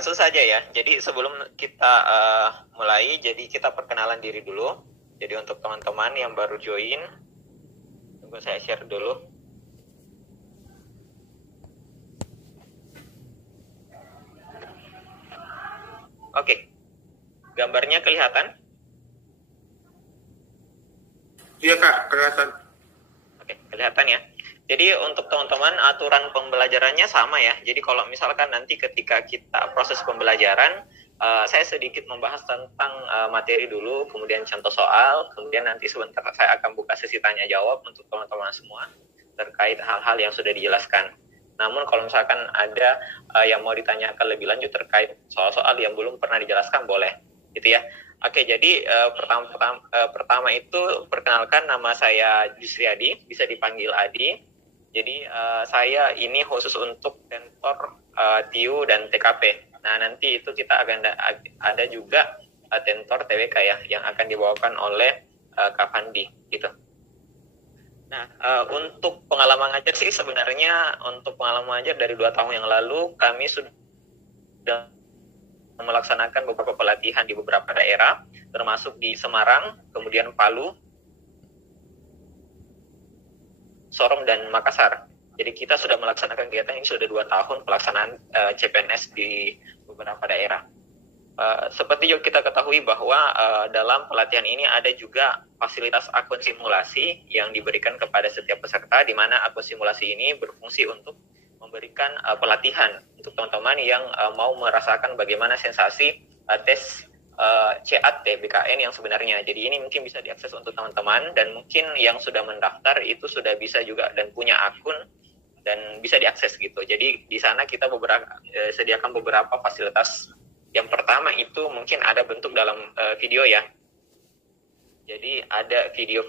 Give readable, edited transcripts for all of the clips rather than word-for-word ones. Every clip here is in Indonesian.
langsung saja ya. Jadi sebelum kita mulai, jadi kita perkenalan diri dulu. Jadi untuk teman-teman yang baru join, tunggu saya share dulu. Oke, gambarnya kelihatan? Iya Kak, kelihatan. Oke, kelihatan ya. Jadi untuk teman-teman aturan pembelajarannya sama ya. Jadi kalau misalkan nanti ketika kita proses pembelajaran, saya sedikit membahas tentang materi dulu, kemudian contoh soal, kemudian nanti sebentar saya akan buka sesi tanya jawab untuk teman-teman semua terkait hal-hal yang sudah dijelaskan. Namun kalau misalkan ada yang mau ditanyakan lebih lanjut terkait soal-soal yang belum pernah dijelaskan, boleh, gitu ya. Oke, jadi pertama itu perkenalkan, nama saya Yusriadi, bisa dipanggil Adi. Jadi saya ini khusus untuk tentor TIU dan TKP. Nah, nanti itu kita akan ada juga tentor TWK ya, yang akan dibawakan oleh Kak Fandi, gitu. Nah, untuk pengalaman ngajar sih sebenarnya, untuk pengalaman ngajar dari 2 tahun yang lalu, kami sudah melaksanakan beberapa pelatihan di beberapa daerah, termasuk di Semarang, kemudian Palu, Sorong, dan Makassar. Jadi kita sudah melaksanakan kegiatan ini sudah 2 tahun pelaksanaan CPNS di beberapa daerah. Seperti yang kita ketahui bahwa dalam pelatihan ini ada juga fasilitas akun simulasi yang diberikan kepada setiap peserta, di mana akun simulasi ini berfungsi untuk memberikan pelatihan untuk teman-teman yang mau merasakan bagaimana sensasi tes CAT BKN yang sebenarnya. Jadi ini mungkin bisa diakses untuk teman-teman, dan mungkin yang sudah mendaftar itu sudah bisa juga dan punya akun dan bisa diakses gitu. Jadi di sana kita sediakan beberapa fasilitas. Yang pertama itu mungkin ada bentuk dalam video ya. Jadi ada video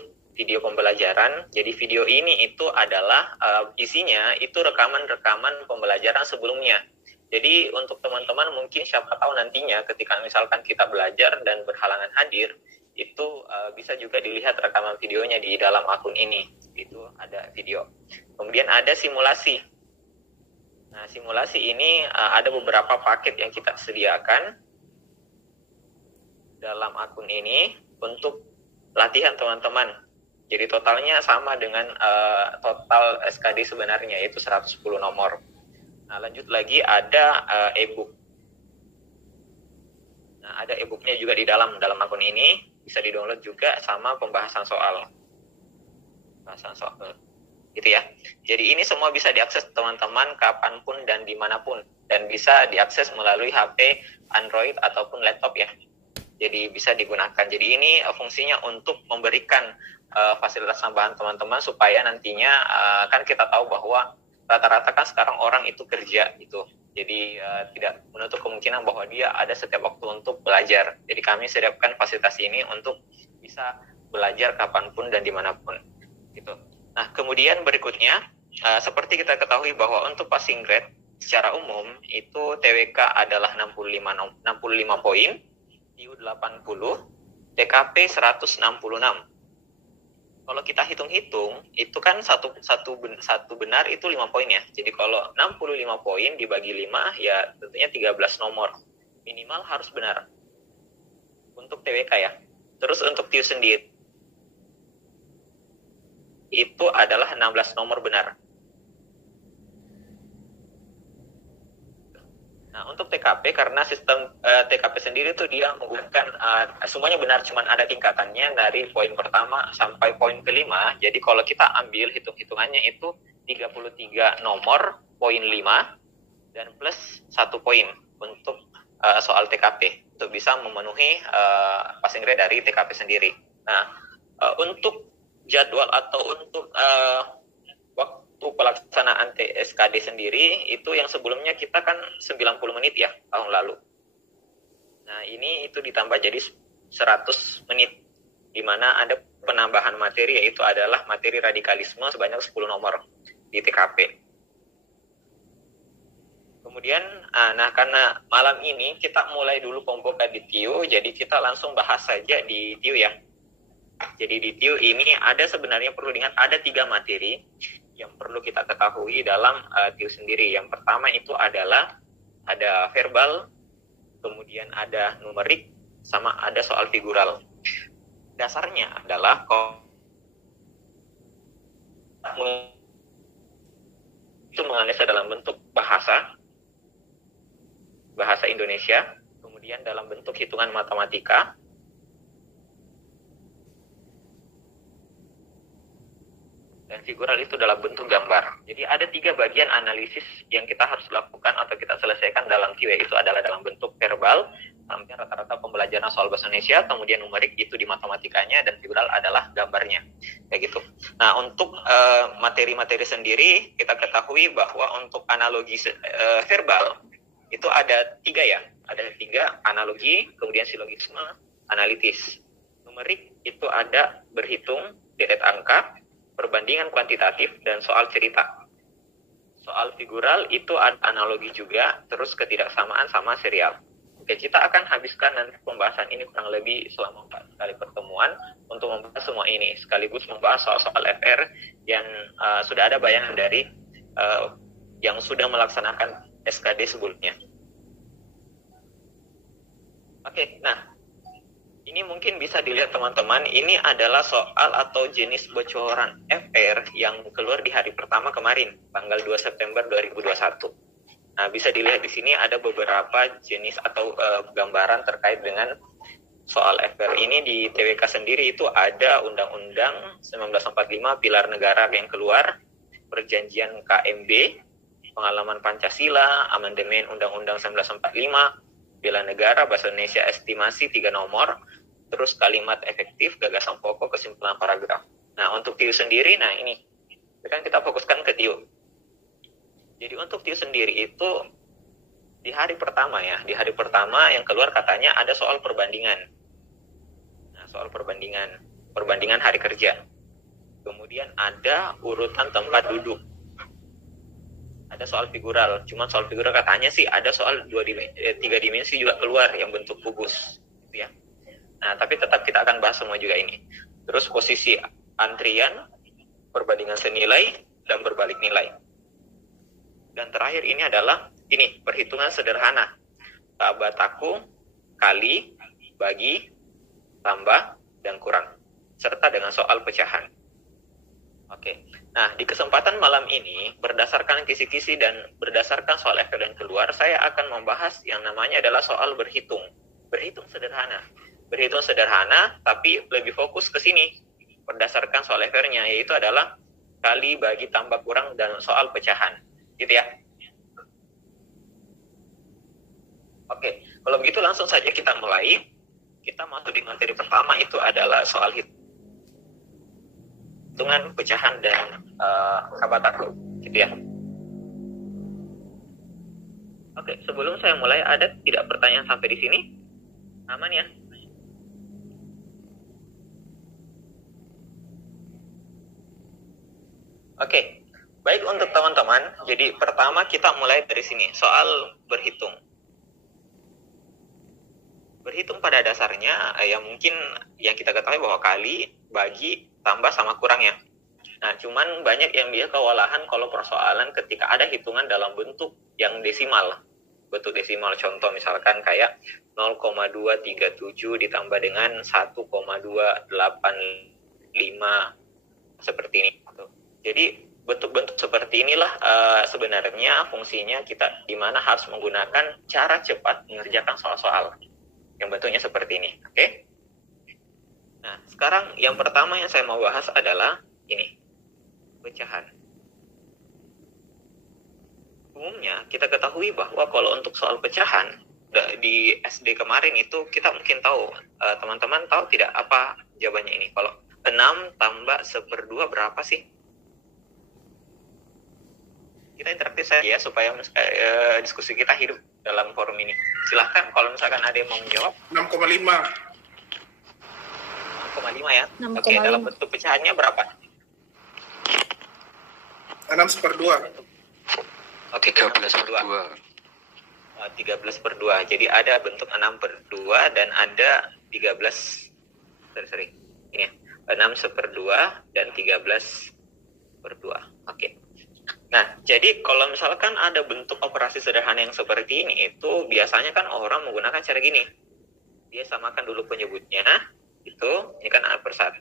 pembelajaran. Jadi video ini itu adalah isinya itu rekaman-rekaman pembelajaran sebelumnya. Jadi untuk teman-teman mungkin siapa tahu nantinya ketika misalkan kita belajar dan berhalangan hadir, itu bisa juga dilihat rekaman videonya di dalam akun ini. Itu ada video. Kemudian ada simulasi. Nah, simulasi ini ada beberapa paket yang kita sediakan dalam akun ini untuk latihan teman-teman. Jadi totalnya sama dengan total SKD sebenarnya, yaitu 110 nomor. Nah, lanjut lagi ada e-book. Nah, ada e-booknya juga di dalam akun ini, bisa di-download juga sama pembahasan soal. Gitu ya. Jadi ini semua bisa diakses teman-teman kapanpun dan dimanapun, dan bisa diakses melalui HP, Android, ataupun laptop ya. Jadi bisa digunakan. Jadi ini fungsinya untuk memberikan fasilitas tambahan teman-teman supaya nantinya kan kita tahu bahwa rata-rata kan sekarang orang itu kerja gitu. Jadi tidak menutup kemungkinan bahwa dia ada setiap waktu untuk belajar. Jadi kami sediakan fasilitas ini untuk bisa belajar kapanpun dan dimanapun gitu. Nah, kemudian berikutnya, seperti kita ketahui bahwa untuk passing grade secara umum itu TWK adalah 65 poin, TIU 80, TKP 166. Kalau kita hitung-hitung, itu kan satu benar itu 5 poin ya. Jadi kalau 65 poin dibagi 5, ya tentunya 13 nomor. Minimal harus benar untuk TWK ya. Terus untuk TIU sendiri, itu adalah 16 nomor benar. Nah, untuk TKP, karena sistem TKP sendiri tuh dia menggunakan semuanya benar, cuman ada tingkatannya dari poin pertama sampai poin kelima. Jadi kalau kita ambil hitung-hitungannya itu 33 nomor, poin 5, dan plus 1 poin untuk soal TKP, untuk bisa memenuhi passing grade dari TKP sendiri. Nah, untuk jadwal atau untuk waktu pelaksanaan TSKD sendiri itu yang sebelumnya kita kan 90 menit ya tahun lalu. Nah, ini itu ditambah jadi 100 menit, di mana ada penambahan materi, yaitu adalah materi radikalisme sebanyak 10 nomor di TKP. Kemudian, nah karena malam ini kita mulai dulu pembuka di TIU, jadi kita langsung bahas saja di TIU ya. Jadi di TIU ini ada sebenarnya perlu diingat ada 3 materi yang perlu kita ketahui dalam TIU sendiri. Yang pertama itu adalah ada verbal, kemudian ada numerik, sama ada soal figural. Dasarnya adalah itu menganalisa dalam bentuk bahasa Indonesia, kemudian dalam bentuk hitungan matematika, dan figural itu dalam bentuk gambar. Jadi ada 3 bagian analisis yang kita harus lakukan atau kita selesaikan dalam QA. Itu adalah dalam bentuk verbal, hampir rata-rata pembelajaran soal bahasa Indonesia, kemudian numerik itu di matematikanya, dan figural adalah gambarnya. Kayak gitu. Nah, untuk materi-materi sendiri, kita ketahui bahwa untuk analogi verbal, itu ada 3 ya. Ada 3, analogi, kemudian silogisme, analitis. Numerik itu ada berhitung, deret angka, perbandingan kuantitatif, dan soal cerita. Soal figural itu ada analogi juga, terus ketidaksamaan sama serial. Oke, kita akan habiskan nanti pembahasan ini kurang lebih selama 4 kali pertemuan untuk membahas semua ini, sekaligus membahas soal-soal FR yang sudah ada bayangan dari yang sudah melaksanakan SKD sebelumnya. Oke, nah ini mungkin bisa dilihat teman-teman, ini adalah soal atau jenis bocoran FR yang keluar di hari pertama kemarin, tanggal 2 September 2021. Nah, bisa dilihat di sini ada beberapa jenis atau gambaran terkait dengan soal FR ini. Di TWK sendiri itu ada Undang-Undang 1945 Pilar Negara yang keluar, Perjanjian KMB, Pengalaman Pancasila, Amandemen Undang-Undang 1945, Bela Negara, Bahasa Indonesia Estimasi 3 nomor, terus kalimat efektif, gagasan pokok, kesimpulan paragraf. Nah, untuk TIU sendiri, nah ini, kan kita fokuskan ke TIU. Jadi untuk TIU sendiri itu, di hari pertama ya, di hari pertama yang keluar katanya ada soal perbandingan. Nah, soal perbandingan hari kerja. Kemudian ada urutan tempat duduk. Ada soal figural, cuma soal figural katanya sih ada soal 3 dimensi juga keluar yang bentuk kubus, gitu ya. Nah, tapi tetap kita akan bahas semua juga ini. Terus posisi antrian, perbandingan senilai, dan berbalik nilai. Dan terakhir ini adalah ini perhitungan sederhana, tabataku, kali, bagi, tambah, dan kurang, serta dengan soal pecahan. Oke, nah di kesempatan malam ini berdasarkan kisi-kisi dan berdasarkan soal FR yang keluar, saya akan membahas yang namanya adalah soal berhitung sederhana, tapi lebih fokus ke sini berdasarkan soal FR-nya, yaitu adalah kali, bagi, tambah, kurang, dan soal pecahan, gitu ya. Oke, kalau begitu langsung saja kita mulai. Kita masuk di materi pertama, itu adalah soal hitungan, pecahan, dan tabataku, gitu ya. Oke, sebelum saya mulai, ada tidak pertanyaan sampai di sini? Aman ya? Oke, baik untuk teman-teman. Jadi pertama kita mulai dari sini, soal berhitung. Berhitung pada dasarnya ya mungkin yang kita ketahui bahwa kali, bagi, tambah, sama kurang ya. Nah, cuman banyak yang dia kewalahan kalau persoalan ketika ada hitungan dalam bentuk yang desimal. Bentuk desimal, contoh misalkan kayak 0,237 ditambah dengan 1,285 seperti ini. Jadi bentuk-bentuk seperti inilah sebenarnya fungsinya kita di mana harus menggunakan cara cepat mengerjakan soal-soal yang bentuknya seperti ini. Oke? Nah, sekarang yang pertama yang saya mau bahas adalah ini, pecahan. Umumnya kita ketahui bahwa kalau untuk soal pecahan di SD kemarin itu kita mungkin tahu, teman-teman tahu tidak apa jawabannya ini? Kalau 6 tambah 1/2 berapa sih? Kita interaktif saja ya supaya diskusi kita hidup dalam forum ini. Silahkan kalau misalkan ada yang mau menjawab. 6,5. 6,5 ya? Oke, dalam bentuk pecahannya berapa? 6/2. Oke, 13/2. 13/2. Jadi ada bentuk 6/2 dan ada 13. Sorry. Ini ya. 6/2 dan 13/2. Oke. Nah, jadi kalau misalkan ada bentuk operasi sederhana yang seperti ini, itu biasanya kan orang menggunakan cara gini. Dia samakan dulu penyebutnya, itu, ini kan A per 1,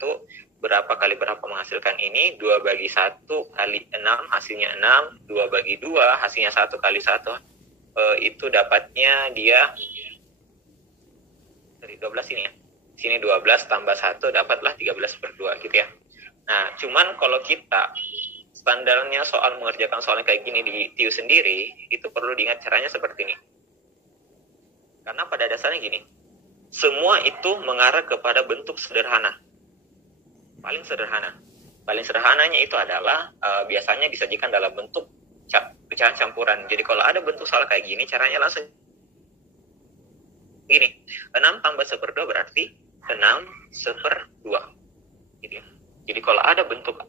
berapa kali berapa menghasilkan ini, 2 bagi 1 kali 6, hasilnya 6, 2 bagi 2, hasilnya 1 kali 1, itu dapatnya dia, dari 12 ini ya, sini 12 tambah 1, dapatlah 13 per 2, gitu ya. Nah, cuman kalau kita standarnya soal mengerjakan soalnya kayak gini di TIU sendiri, itu perlu diingat caranya seperti ini. Karena pada dasarnya gini, semua itu mengarah kepada bentuk sederhana. Paling sederhana. Paling sederhananya itu adalah biasanya disajikan dalam bentuk pecahan campuran. Jadi kalau ada bentuk soal kayak gini, caranya langsung gini. 6 tambah 1/2 berarti 6 1/2. Gitu ya. Jadi kalau ada bentuk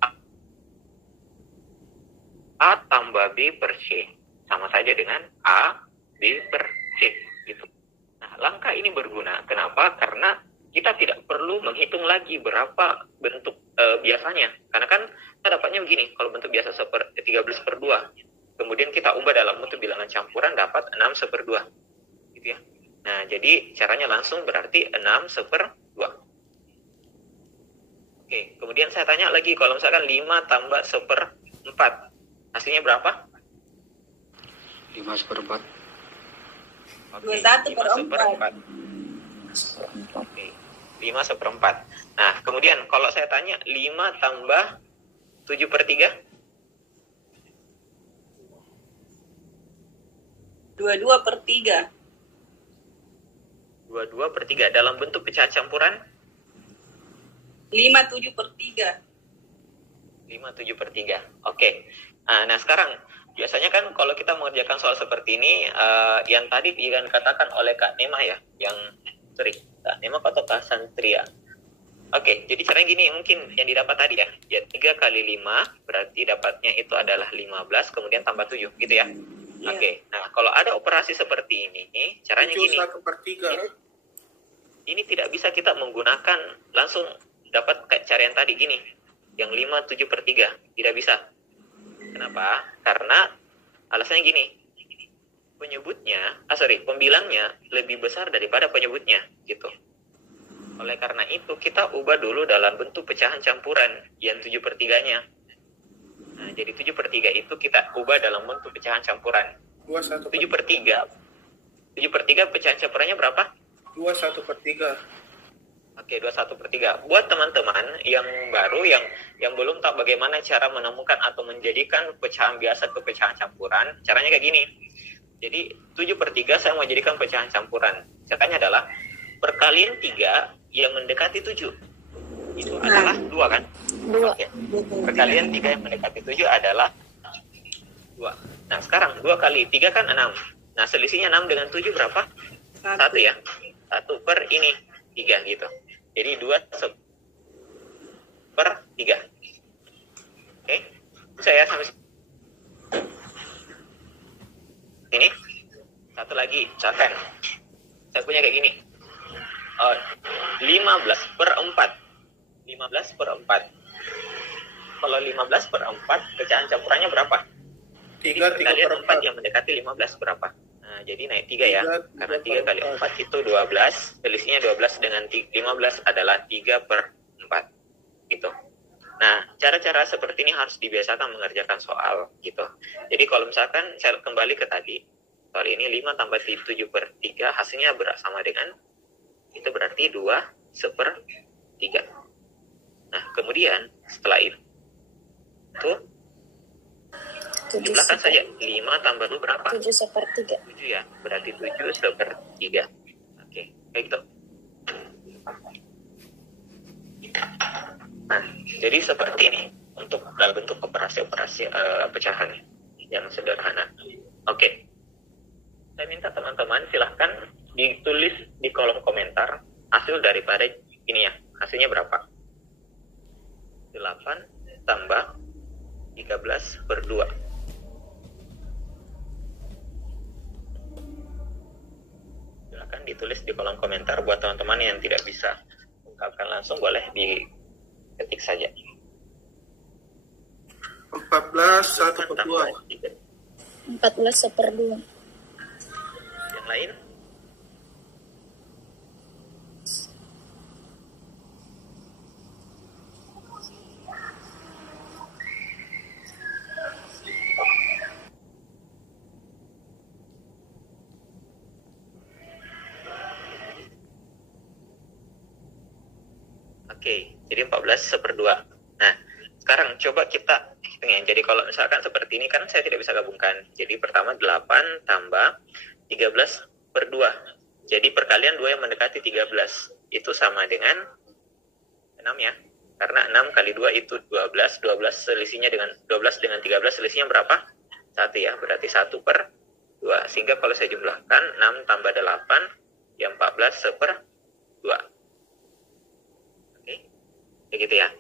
A tambah B per C sama saja dengan A B per C gitu. Nah, langkah ini berguna. Kenapa? Karena kita tidak perlu menghitung lagi berapa bentuk biasanya. Karena kan kita dapatnya begini, kalau bentuk biasa 13/2. Kemudian kita ubah dalam bentuk bilangan campuran dapat 6 1/2. Gitu ya. Nah, jadi caranya langsung berarti 6 1/2. Oke, kemudian saya tanya lagi, kalau misalkan 5 tambah 1/4. Hasilnya berapa? 5 1/4. Oke, 21/4. 5/4. Oke, 5 1/4. Nah, kemudian kalau saya tanya 5 tambah 7/3? 22/3. 22/3 dalam bentuk pecahan campuran? 57/3. 57/3. Oke. Nah, sekarang biasanya kan kalau kita mengerjakan soal seperti ini, yang tadi dikatakan oleh Kak Nema ya, yang Kak Nema atau Kak Santria. Oke, jadi caranya gini, mungkin yang didapat tadi ya, 3 kali 5 berarti dapatnya itu adalah 15, kemudian tambah 7, gitu ya. Iya. Oke, nah kalau ada operasi seperti ini, caranya 7 gini. 1/3. Ini tidak bisa kita menggunakan langsung dapat kayak cara yang tadi gini, yang 5 7/3, tidak bisa. Kenapa? Karena alasannya gini, pembilangnya lebih besar daripada penyebutnya, gitu. Oleh karena itu, kita ubah dulu dalam bentuk pecahan campuran yang 7/3-nya. Nah, jadi 7/3 itu kita ubah dalam bentuk pecahan campuran. 2 1/3. 7/3 pecahan campurannya berapa? 2 1/3. Oke, 21/3. Buat teman-teman yang baru, yang belum tahu bagaimana cara menemukan atau menjadikan pecahan biasa ke pecahan campuran, caranya kayak gini. Jadi, 7/3 saya mau jadikan pecahan campuran. Caranya adalah perkalian 3 yang mendekati 7. Itu adalah 2 kan? 2. Oke. Perkalian 3 yang mendekati 7 adalah 2. Nah, sekarang 2 kali 3 kan 6. Nah, selisihnya 6 dengan 7 berapa? 1 ya. 1 per ini 3 gitu. Jadi 2 per 3. Oke. Saya sampai ini. Satu lagi, catat. Saya punya kayak gini. 15/4. 15/4. Kalau 15/4, pecahan campurannya berapa? 3 Kalian 4 3/4. yang mendekati 15 berapa? Nah, jadi naik 3 ya. 3 Karena 3 kali 4 itu 12. Selisihnya 12 dengan 15 adalah 3/4. Gitu. Nah, cara-cara seperti ini harus dibiasakan mengerjakan soal. Gitu. Jadi kalau misalkan saya kembali ke tadi, soal ini 5 tambah 7/3, hasilnya sama dengan, itu berarti 2/3. Nah, kemudian setelah itu, jumlahkan saja 5 tambah 2 berapa? 7/3. 7 ya, berarti 7/3. Oke, kayak gitu. Nah, jadi seperti ini untuk dalam bentuk operasi-operasi pecahan yang sederhana. Oke, saya minta teman-teman silahkan ditulis di kolom komentar hasil daripada ini ya. Hasilnya berapa? 8 tambah 13/2. Silakan ditulis di kolom komentar. Buat teman-teman yang tidak bisa ungkapkan langsung, boleh diketik saja. 14/1/2. 14/2. Yang lain? Oke, jadi 14/2. Nah, sekarang coba kita hitung ya. Jadi kalau misalkan seperti ini kan saya tidak bisa gabungkan. Jadi pertama 8 tambah 13/2. Jadi perkalian 2 yang mendekati 13. Itu sama dengan 6 ya. Karena 6 kali 2 itu 12. 12 selisihnya dengan 12 dengan 13 selisihnya berapa? 1 ya. Berarti 1/2. Sehingga kalau saya jumlahkan 6 tambah 8 ya 14/2. Kayak gitu ya.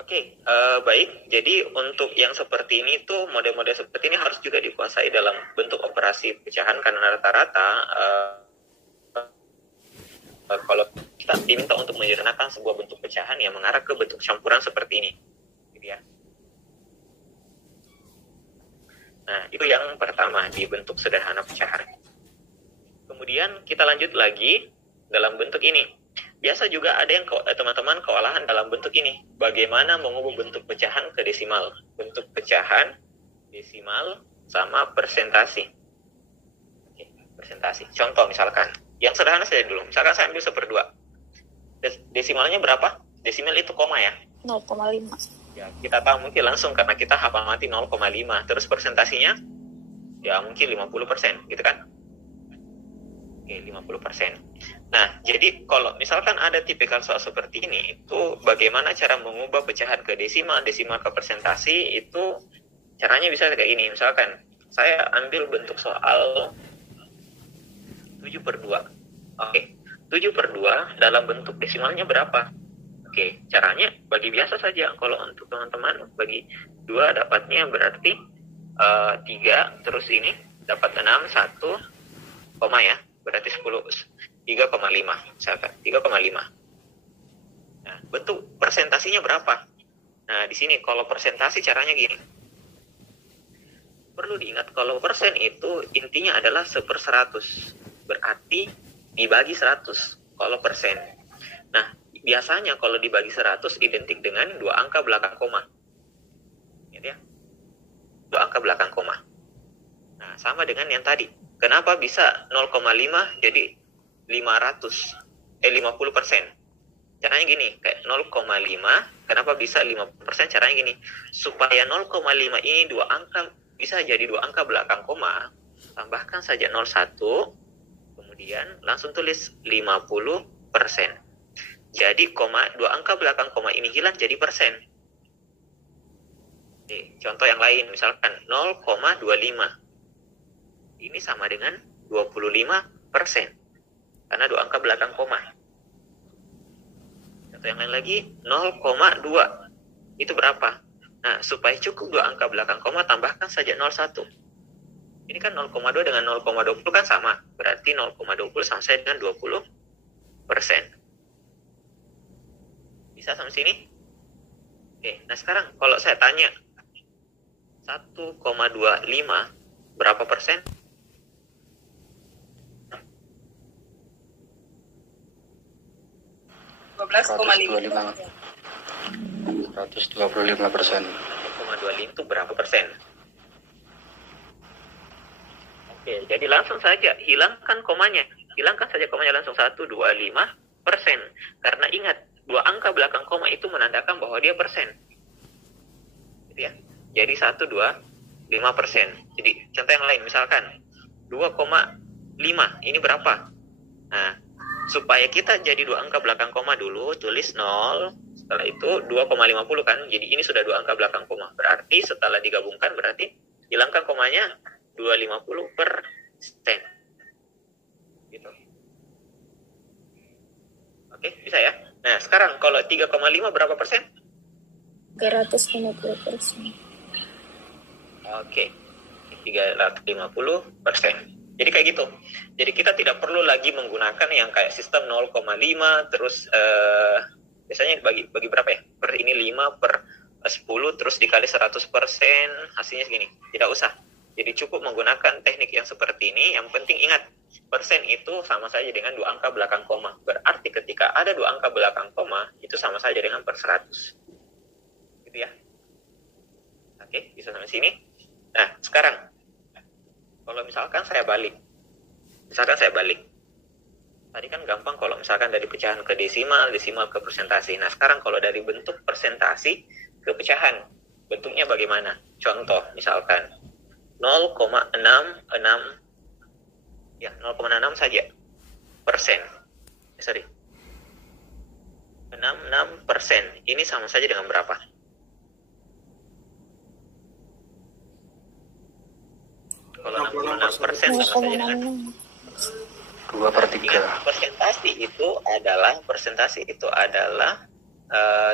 Oke, baik. Jadi untuk yang seperti ini tuh model-model seperti ini harus juga dikuasai dalam bentuk operasi pecahan karena rata-rata kalau kita diminta untuk menyederhanakan sebuah bentuk pecahan yang mengarah ke bentuk campuran seperti ini, gitu ya. Nah, itu yang pertama di bentuk sederhana pecahan. Kemudian kita lanjut lagi dalam bentuk ini. Biasa juga ada yang teman-teman kewalahan dalam bentuk ini. Bagaimana mengubah bentuk pecahan ke desimal? Bentuk pecahan, desimal, sama persentasi. Oke, persentasi. Contoh misalkan, yang sederhana saja dulu. Misalkan saya ambil 1/2. Desimalnya berapa? Desimal itu koma ya? 0,5. Ya, kita tahu mungkin langsung karena kita hafal mati 0,5. Terus persentasinya? Ya mungkin 50%, gitu kan? Oke, 50%. Nah, jadi kalau misalkan ada tipikal soal seperti ini, itu bagaimana cara mengubah pecahan ke desimal, desimal ke persentasi, itu caranya bisa kayak gini. Misalkan, saya ambil bentuk soal 7/2. Oke, 7/2 dalam bentuk desimalnya berapa? Oke, caranya bagi biasa saja. Kalau untuk teman-teman, bagi 2 dapatnya berarti 3, terus ini dapat 6, 1, koma ya. Berarti 3,5 misalkan 3,5. Nah, bentuk persentasinya berapa? Nah, di sini kalau persentasi caranya gini. Perlu diingat kalau persen itu intinya adalah 1/100. Berarti dibagi 100 kalau persen. Nah, biasanya kalau dibagi 100 identik dengan 2 angka belakang koma. Gitu ya. 2 angka belakang koma. Nah, sama dengan yang tadi. Kenapa bisa 0,5 jadi 50%? Caranya gini, kayak 0,5, kenapa bisa 50%? Caranya gini, supaya 0,5 ini 2 angka, bisa jadi 2 angka belakang koma, tambahkan saja 01, kemudian langsung tulis 50%. Jadi 2 angka belakang koma ini hilang jadi persen. Nih, contoh yang lain, misalkan 0,25. Ini sama dengan 25%. Karena 2 angka belakang koma. Contoh yang lain lagi, 0,2. Itu berapa? Nah, supaya cukup 2 angka belakang koma, tambahkan saja 01. Ini kan 0,2 dengan 0,20 kan sama. Berarti 0,20 sama saja dengan 20%. Bisa sampai sini? Oke, nah sekarang kalau saya tanya 1,25 berapa persen? 125%. 1,25 itu berapa persen? Oke, jadi langsung saja hilangkan komanya. Hilangkan saja komanya langsung 125%. Karena ingat, 2 angka belakang koma itu menandakan bahwa dia persen. Gitu ya. Jadi 125%. Jadi contoh yang lain misalkan 2,5 ini berapa? Nah, supaya kita jadi 2 angka belakang koma dulu, tulis 0, setelah itu 2,50 kan, jadi ini sudah 2 angka belakang koma. Berarti setelah digabungkan, berarti hilangkan komanya 250%. Gitu. Oke, bisa ya? Nah, sekarang kalau 3,5 berapa persen? 350%. Oke, 350%. Jadi kayak gitu. Jadi kita tidak perlu lagi menggunakan yang kayak sistem 0,5 terus biasanya bagi berapa ya? Per ini 5 per 10 terus dikali 100%, hasilnya segini. Tidak usah. Jadi cukup menggunakan teknik yang seperti ini. Yang penting ingat, persen itu sama saja dengan 2 angka belakang koma. Berarti ketika ada 2 angka belakang koma, itu sama saja dengan per 100. Gitu ya. Oke, bisa sampai sini. Nah, sekarang, kalau misalkan saya balik. Tadi kan gampang kalau misalkan dari pecahan ke desimal, desimal ke persentasi. Nah, sekarang kalau dari bentuk persentasi ke pecahan, bentuknya bagaimana? Contoh, misalkan 0,66, ya 0,66 saja persen. 66%. Ini sama saja dengan berapa? Kalau 66% sama saja dengan 2/3. Persentase itu adalah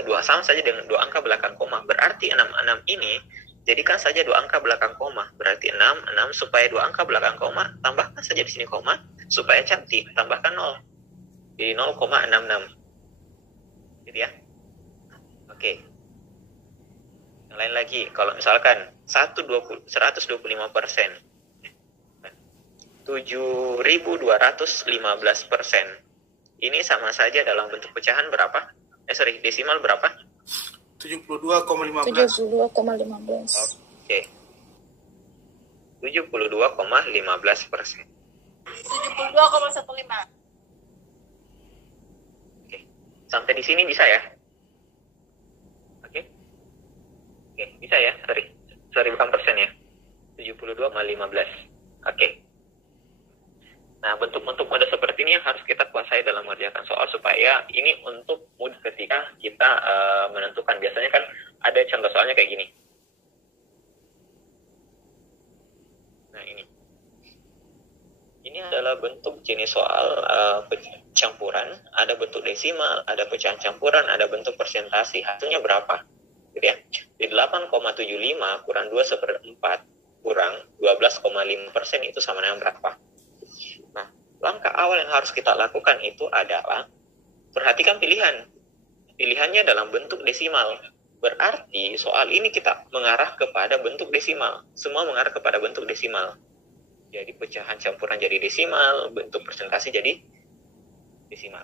dua sama saja dengan 2 angka belakang koma. Berarti 66 ini jadikan saja 2 angka belakang koma. Berarti 6 supaya 2 angka belakang koma, tambahkan saja di sini koma supaya cantik, tambahkan 0. Jadi 0,66. Gitu ya. Oke. Yang lain lagi, kalau misalkan 125%, 7.215%. Ini sama saja dalam bentuk pecahan berapa? Desimal berapa? 72,15. 72,15. Oke. 72,15%. 72,15. Oke. Sampai di sini bisa ya? Oke. Oke, bisa ya? Sorry bukan persen ya. 72,15. Oke. Nah, bentuk-bentuk mode seperti ini yang harus kita kuasai dalam mengerjakan soal supaya ini untuk mudah ketika kita menentukan. Biasanya kan ada contoh soalnya kayak gini. Nah, ini. Ini adalah bentuk jenis soal campuran. Ada bentuk desimal, ada pecahan campuran, ada bentuk persentasi. Hasilnya berapa? Gitu ya. Di 8,75 kurang 2/4 kurang 12,5% itu sama dengan berapa? Nah, langkah awal yang harus kita lakukan itu adalah perhatikan pilihan. Pilihannya dalam bentuk desimal. Berarti soal ini kita mengarah kepada bentuk desimal. Semua mengarah kepada bentuk desimal. Jadi pecahan campuran jadi desimal, bentuk presentasi jadi desimal.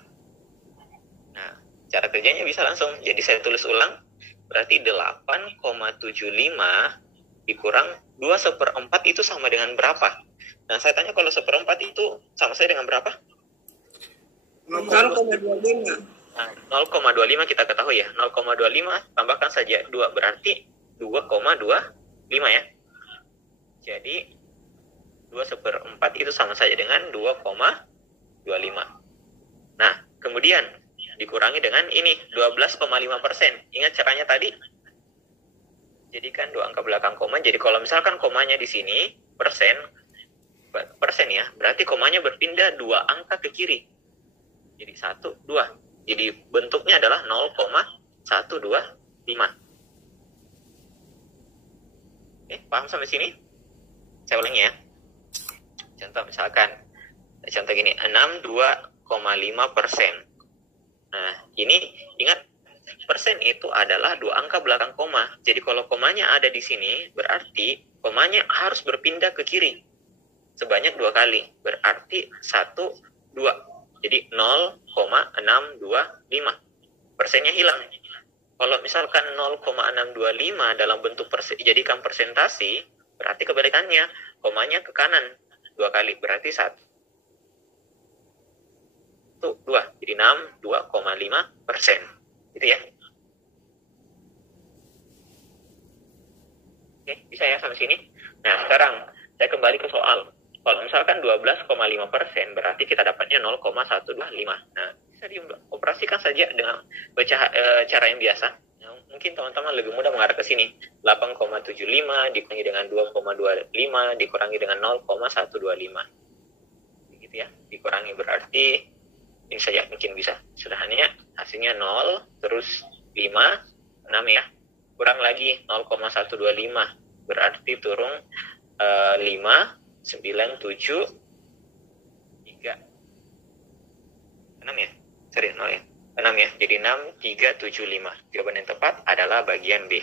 Nah, cara kerjanya bisa langsung. Jadi saya tulis ulang. Berarti 8,75 dikurang 2/4 itu sama dengan berapa? Nah, saya tanya kalau 1/4 itu sama saya dengan berapa? 0,25. Nah, 0,25 kita ketahui ya. 0,25 tambahkan saja 2 berarti 2,25 ya. Jadi 2/4 itu sama saja dengan 2,25. Nah, kemudian dikurangi dengan ini 12,5%. Ingat caranya tadi? Jadikan 2 angka belakang koma. Jadi kalau misalkan komanya di sini persen ya, berarti komanya berpindah 2 angka ke kiri. Jadi 1, 2. Jadi bentuknya adalah 0,125. Paham sampai sini? Saya ulangi ya. Contoh misalkan, contoh gini, 62,5%. Nah, ini ingat, persen itu adalah 2 angka belakang koma. Jadi kalau komanya ada di sini, berarti komanya harus berpindah ke kiri sebanyak 2 kali. Berarti 1, 2. Jadi 0,625. Persennya hilang. Kalau misalkan 0,625 dalam bentuk jadikan persentasi, berarti kebalikannya. Komanya ke kanan 2 kali. Berarti 1, 2. Jadi 62,5%. Gitu ya. Oke, bisa ya sampai sini? Nah, sekarang saya kembali ke soal. Kalau misalkan 12,5%, berarti kita dapatnya 0,125. Nah, bisa dioperasikan saja dengan cara yang biasa. Nah, mungkin teman-teman lebih mudah mengarah ke sini. 8,75 dikurangi dengan 2,25 dikurangi dengan 0,125. Begitu ya. Dikurangi berarti ini saja mungkin bisa. Sederhananya hasilnya 0, terus 5, 6 ya. Kurang lagi 0,125. Berarti turun 5, 9, 7, 3, 6 ya. Sorry, 0 ya. 6 ya. Jadi 6, 3, 7, 5. Jawaban yang tepat adalah bagian B.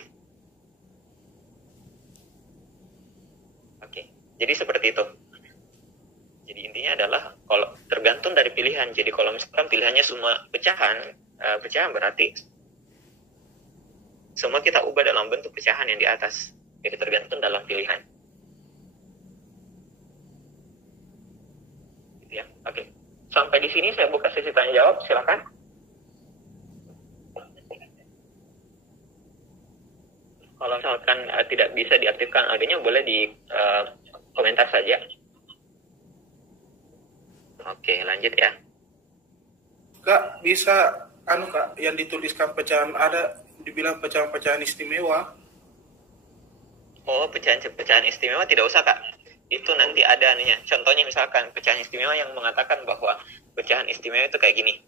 Jadi seperti itu. Jadi intinya adalah kalau tergantung dari pilihan. Jadi kalau misalkan pilihannya semua pecahan berarti semua kita ubah dalam bentuk pecahan yang di atas. Jadi tergantung dalam pilihan. Gitu ya. Oke. Sampai di sini saya buka sesi tanya jawab. Silakan. Kalau misalkan tidak bisa diaktifkan audionya, boleh di komentar saja. Oke, lanjut ya. Kak, bisa Kak, yang dituliskan pecahan ada dibilang pecahan-pecahan istimewa. Oh, pecahan istimewa tidak usah, Kak. Itu nanti ada nih. Contohnya misalkan pecahan istimewa yang mengatakan bahwa pecahan istimewa itu kayak gini.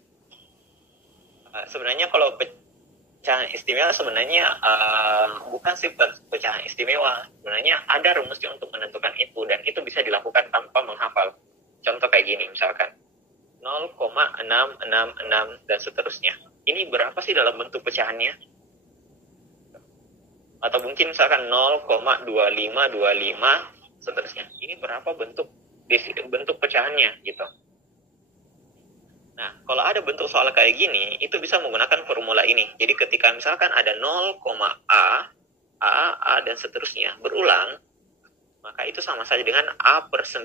Sebenarnya kalau pecahan istimewa sebenarnya bukan sih pecahan istimewa. Sebenarnya ada rumusnya untuk menentukan itu, dan itu bisa dilakukan tanpa menghafal. Contoh kayak gini misalkan 0,666 dan seterusnya. Ini berapa sih dalam bentuk pecahannya? Atau mungkin misalkan 0,2525 seterusnya. Ini berapa bentuk pecahannya gitu. Nah, kalau ada bentuk soal kayak gini, itu bisa menggunakan formula ini. Jadi ketika misalkan ada 0,a, dan seterusnya berulang, maka itu sama saja dengan A/9.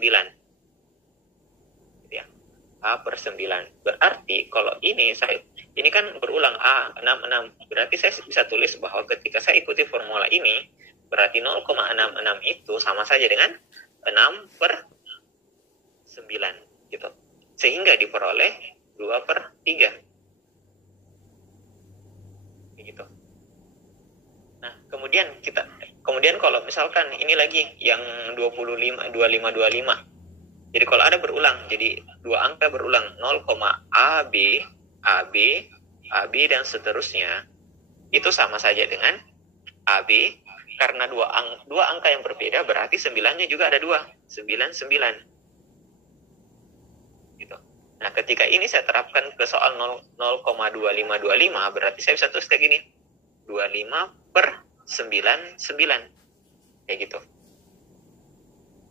Gitu ya. A/9. Berarti kalau ini kan berulang A66. Berarti saya bisa tulis bahwa ketika saya ikuti formula ini, berarti 0,66 itu sama saja dengan 6/9 gitu. Sehingga diperoleh 2/3. Gitu. Nah, kemudian kalau misalkan ini lagi yang 25. Jadi kalau ada berulang, jadi dua angka berulang 0,AB, AB dan seterusnya, itu sama saja dengan AB. Karena dua angka yang berbeda, berarti 9-nya juga ada 2, 99. Gitu. Nah, ketika ini saya terapkan ke soal 0,2525, berarti saya bisa tulis kayak gini. 25/99. Kayak gitu.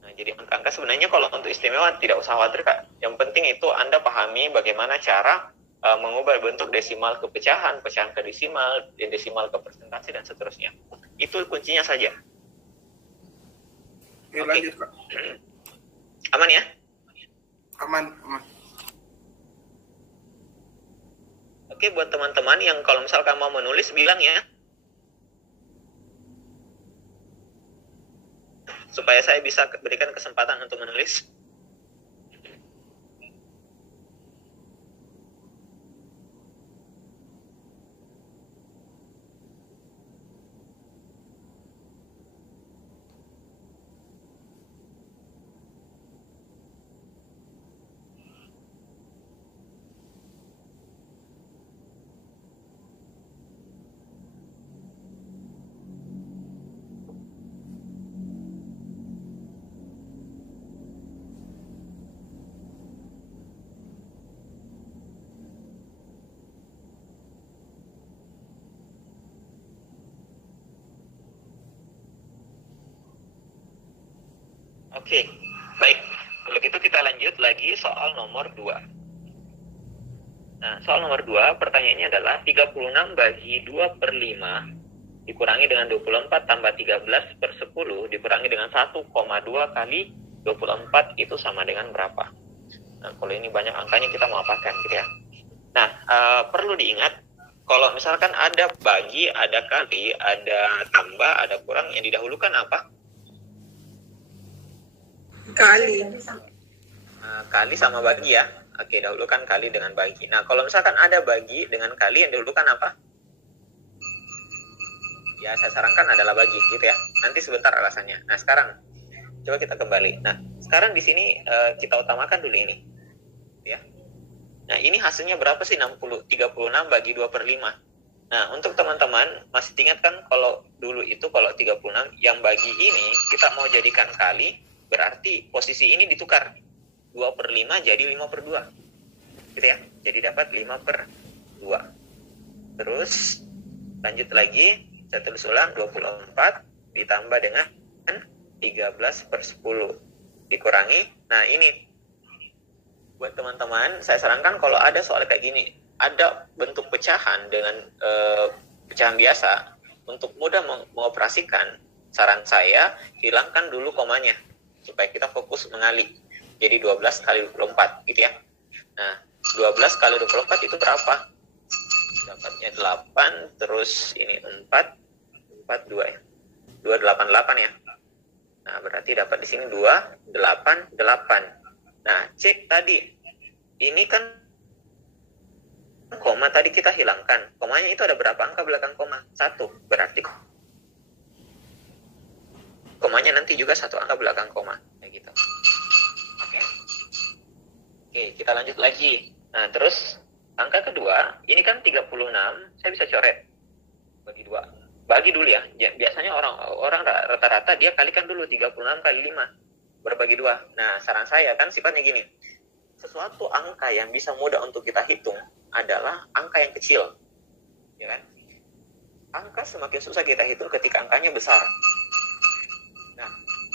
Nah, jadi angka-angka sebenarnya kalau untuk istimewa tidak usah khawatir, Kak. Yang penting itu Anda pahami bagaimana cara mengubah bentuk desimal ke pecahan, pecahan ke desimal, desimal ke persentase, dan seterusnya. Itu kuncinya saja. Oke. Lanjut, Kak. Aman ya? Aman. Oke, buat teman-teman yang kalau misalkan mau menulis, bilang ya. Supaya saya bisa berikan kesempatan untuk menulis. Oke, baik. Kalau gitu kita lanjut lagi soal nomor 2. Nah, soal nomor 2, pertanyaannya adalah 36 bagi 2/5 dikurangi dengan 24 tambah 13/10 dikurangi dengan 1,2 kali 24 itu sama dengan berapa? Nah, kalau ini banyak angkanya kita mau apakan gitu ya. Nah, perlu diingat, kalau misalkan ada bagi, ada kali, ada tambah, ada kurang, yang didahulukan apa? Kali. Kali sama bagi ya. Oke, dahulukan kali dengan bagi. Nah, kalau misalkan ada bagi dengan kali, yang dahulukan apa? Ya, saya sarankan adalah bagi gitu ya. Nanti sebentar alasannya. Nah, sekarang coba kita kembali. Nah, sekarang di sini kita utamakan dulu ini. Ya. Nah, ini hasilnya berapa sih? 36 bagi 2/5. Nah, untuk teman-teman masih ingat kan kalau dulu itu kalau 36 yang bagi ini kita mau jadikan kali, berarti posisi ini ditukar. 2/5 jadi 5/2. Gitu ya. Jadi dapat 5/2. Terus lanjut lagi, saya tulis ulang 24 ditambah dengan 13/10. dikurangi. Nah ini buat teman-teman, saya sarankan kalau ada soal kayak gini, ada bentuk pecahan dengan pecahan biasa, untuk mudah mengoperasikan, saran saya hilangkan dulu komanya supaya kita fokus mengali. Jadi 12 kali 24 gitu ya. Nah 12 kali 24 itu berapa? Dapatnya 8, terus ini 4 2 ya, 288 ya. Nah berarti dapat di sini 288. Nah cek tadi, ini kan koma tadi kita hilangkan, komanya itu ada berapa angka belakang koma? 1, berarti komanya nanti juga 1 angka belakang koma, kayak gitu. Oke, kita lanjut lagi. Nah terus angka kedua, ini kan 36, saya bisa coret bagi 2. Bagi dulu ya, biasanya orang rata-rata dia kalikan dulu 36 kali 5 berbagi 2. Nah saran saya kan sifatnya gini, sesuatu angka yang bisa mudah untuk kita hitung adalah angka yang kecil, ya kan? Angka semakin susah kita hitung ketika angkanya besar. Nah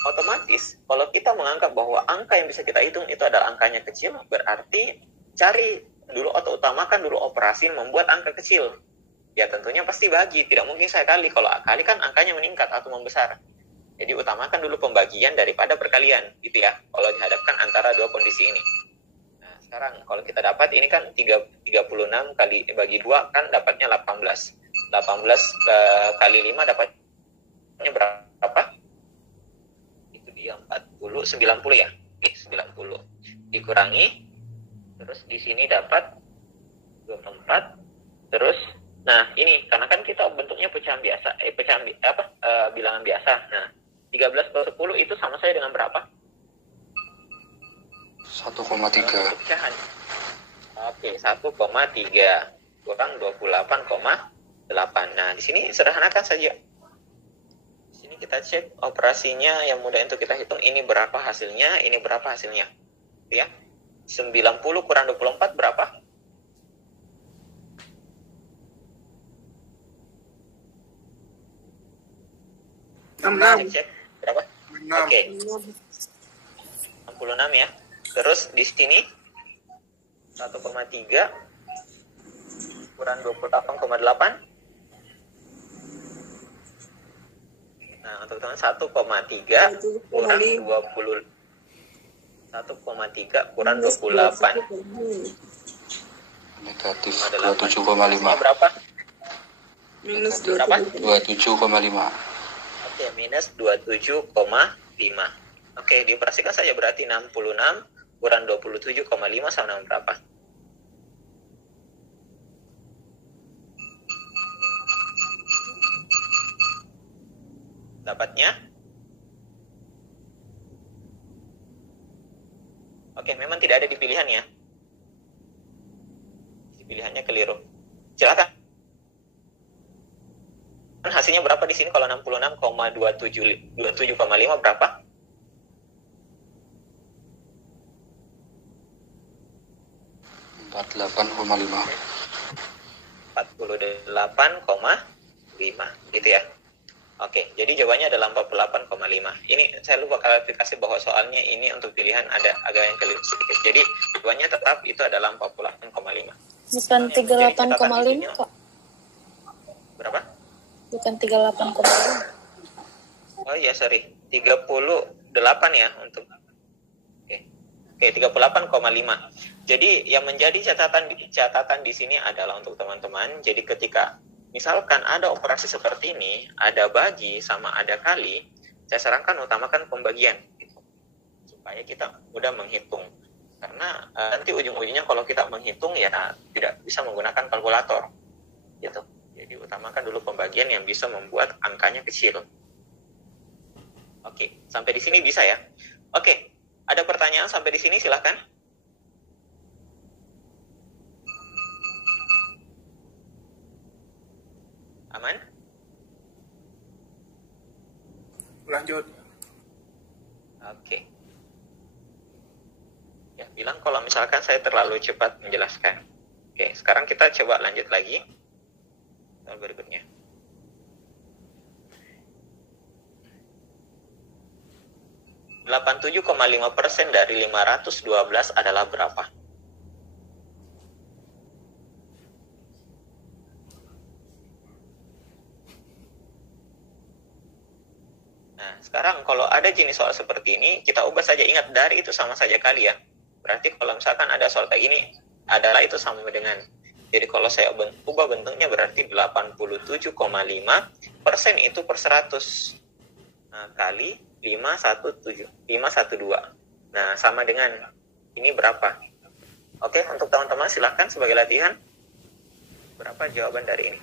otomatis kalau kita menganggap bahwa angka yang bisa kita hitung itu adalah angkanya kecil, berarti cari dulu atau utamakan dulu operasi membuat angka kecil. Ya tentunya pasti bagi, tidak mungkin saya kali. Kalau kali kan angkanya meningkat atau membesar. Jadi utamakan dulu pembagian daripada perkalian, gitu ya, kalau dihadapkan antara dua kondisi ini. Nah sekarang kalau kita dapat ini kan 36 kali bagi 2 kan dapatnya 18. 18 kali 5 dapatnya berapa? Itu dia 90 ya. 90 dikurangi, terus di sini dapat 24. Terus nah ini karena kan kita bentuknya pecahan biasa, bilangan biasa. Nah 13 per 10 itu sama saya dengan berapa? 1,3. Pecahan. Oke, 1,3 kurang 28,8. Nah di sini sederhanakan saja. Di sini kita cek operasinya yang mudah untuk kita hitung, ini berapa hasilnya, ini berapa hasilnya, ya. 90 kurang 24 berapa? 66. Cek berapa? 66. Oke. 66 ya. Terus di sini 1,3 kurang 28,8. Nah, untuk teman 1,3 kurang 20. 1,3 kurang 28. Negatif 27,5. Ini berapa? Minus Berapa? 27,5. Oke, minus 27,5. Oke, dioperasikan saja berarti 66 kurang 27,5 sama dengan berapa? Dapatnya? Oke, memang tidak ada di pilihan ya. Di pilihannya keliru. Silakan. Hasilnya berapa di sini kalau 66,27,5 berapa? 48,5. 48,5 gitu ya. Oke, jadi jawabannya adalah 48,5. Ini saya lupa klarifikasi bahwa soalnya ini untuk pilihan ada agak yang keliru sedikit. Jadi jawabannya tetap itu adalah 48,5. Bukan 38,5 kok. Berapa? Bukan 38,5. Oh iya, sorry. 38 ya untuk. Oke, 38,5. Jadi yang menjadi catatan di sini adalah untuk teman-teman. Jadi ketika misalkan ada operasi seperti ini, ada bagi sama ada kali, saya sarankan utamakan pembagian gitu, supaya kita mudah menghitung. Karena nanti ujung-ujungnya kalau kita menghitung ya tidak bisa menggunakan kalkulator gitu. Jadi utamakan dulu pembagian yang bisa membuat angkanya kecil. Oke, sampai di sini bisa ya. Oke, ada pertanyaan sampai di sini silahkan. Aman? Lanjut. Oke. Ya, bilang kalau misalkan saya terlalu cepat menjelaskan. Oke, sekarang kita coba lanjut lagi. Soal berikutnya. 87,5% dari 512 adalah berapa? Nah, sekarang kalau ada jenis soal seperti ini, kita ubah saja. Ingat, dari itu sama saja kali ya. Berarti kalau misalkan ada soal kayak gini, adalah itu sama dengan. Jadi kalau saya ubah bentuknya berarti 87,5% itu per 100. Nah, kali 512. Nah, sama dengan ini berapa? Oke, untuk teman-teman silakan sebagai latihan. Berapa jawaban dari ini?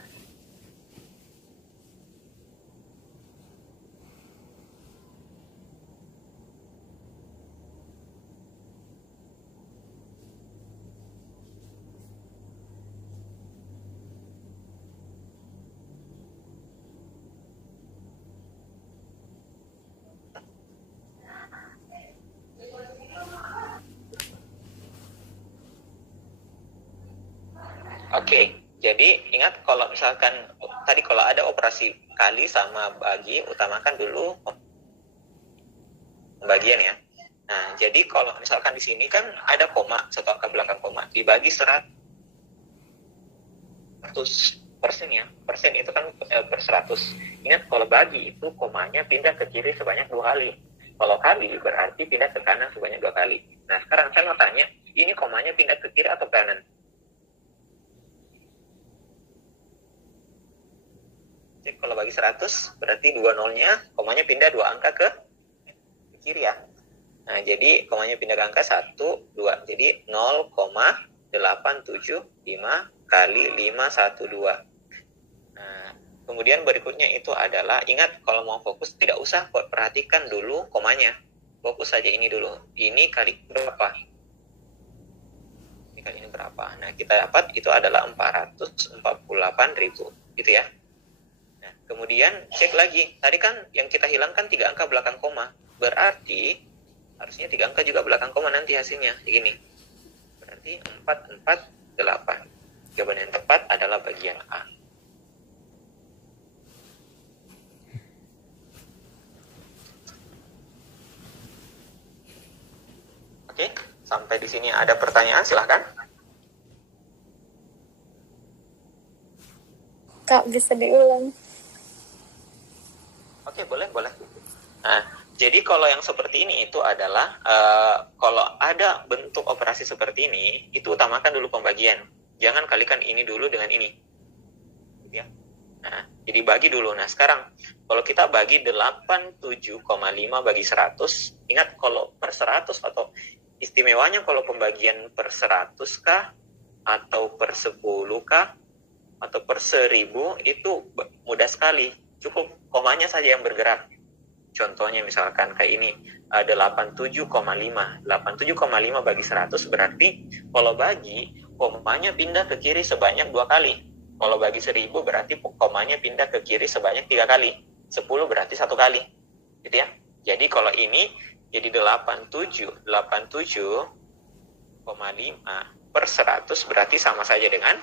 Oke, jadi ingat kalau misalkan tadi kalau ada operasi kali sama bagi, utamakan dulu pembagian ya. Nah, jadi kalau misalkan di sini kan ada koma, satu angka belakang koma, dibagi 100% ya. Persen itu kan per 100. Ingat kalau bagi itu komanya pindah ke kiri sebanyak 2 kali. Kalau kali berarti pindah ke kanan sebanyak 2 kali. Nah, sekarang saya mau tanya, ini komanya pindah ke kiri atau kanan? Cek kalau bagi 100 berarti 2 nolnya komanya pindah 2 angka ke kiri ya. Nah, jadi komanya pindah ke angka 1, 2. Jadi 0,875 kali 512. Nah, kemudian berikutnya itu adalah, ingat kalau mau fokus tidak usah perhatikan dulu komanya. Fokus saja ini dulu. Ini kali berapa? Ini kali ini berapa? Nah, kita dapat itu adalah 448.000. Gitu ya. Nah, kemudian cek lagi. Tadi kan yang kita hilangkan 3 angka belakang koma. Berarti harusnya 3 angka juga belakang koma nanti hasilnya. Begini. Berarti 448. Jawaban yang tepat adalah bagian A. Oke, sampai di sini ada pertanyaan, silahkan. Kak, bisa diulang? Oke, boleh. Nah, jadi kalau yang seperti ini itu adalah, kalau ada bentuk operasi seperti ini, itu utamakan dulu pembagian. Jangan kalikan ini dulu dengan ini. Gitu ya. Nah, jadi bagi dulu. Nah, sekarang, kalau kita bagi 87,5 bagi 100, ingat kalau per 100 atau istimewanya kalau pembagian per 100 kah, atau per 10 kah, atau per 1000, itu mudah sekali. Cukup komanya saja yang bergerak. Contohnya misalkan kayak ini, 87,5. 87,5 bagi 100 berarti kalau bagi, komanya pindah ke kiri sebanyak 2 kali. Kalau bagi 1000 berarti komanya pindah ke kiri sebanyak 3 kali. 10 berarti 1 kali. Gitu ya. Jadi kalau ini jadi 87,5 per 100 berarti sama saja dengan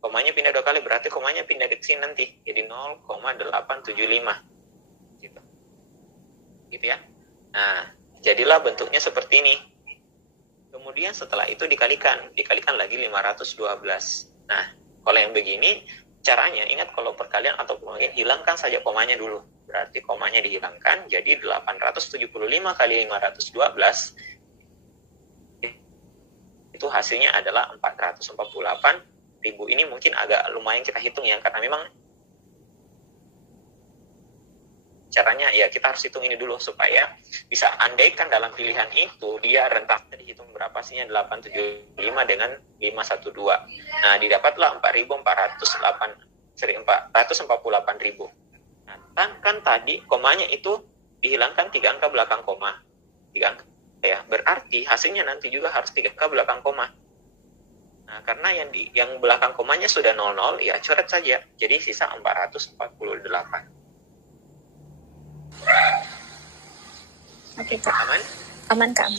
komanya pindah 2 kali, berarti komanya pindah ke sini nanti. Jadi 0,875. Gitu ya. Nah, jadilah bentuknya seperti ini. Kemudian setelah itu dikalikan lagi 512. Nah, kalau yang begini caranya, ingat kalau perkalian atau pembagian, hilangkan saja komanya dulu. Berarti komanya dihilangkan, jadi 875 kali 512 itu hasilnya adalah 448.000. Ini mungkin agak lumayan kita hitung ya, karena memang caranya ya kita harus hitung ini dulu supaya bisa andaikan dalam pilihan itu dia rentaknya dihitung berapa sihnya 875 dengan 512. Nah, didapatlah 448.000. Nah, kan tadi komanya itu dihilangkan 3 angka belakang koma. 3 angka ya, berarti hasilnya nanti juga harus 3 angka belakang koma. Nah, karena yang belakang komanya sudah 00 ya coret saja. Jadi sisa 448. Oke, Kak. Aman? Aman, Kak.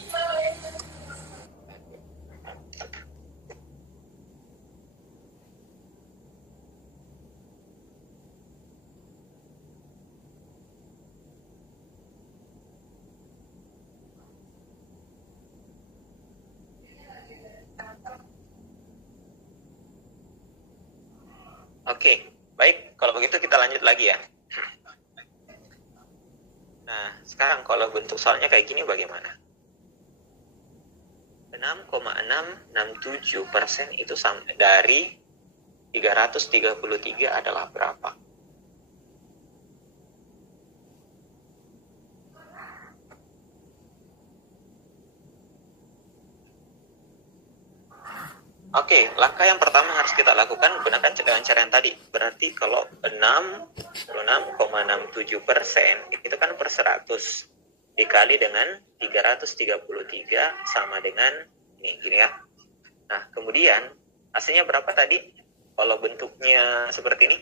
Oke, baik. Kalau begitu kita lanjut lagi ya. Nah, sekarang kalau bentuk soalnya kayak gini bagaimana? 6,667% itu dari 333 adalah berapa? Oke, langkah yang pertama harus kita lakukan gunakan dengan cara yang tadi. Berarti kalau 6,67% itu kan per 100 dikali dengan 333 sama dengan ini, gini ya. Nah, kemudian hasilnya berapa tadi? Kalau bentuknya seperti ini,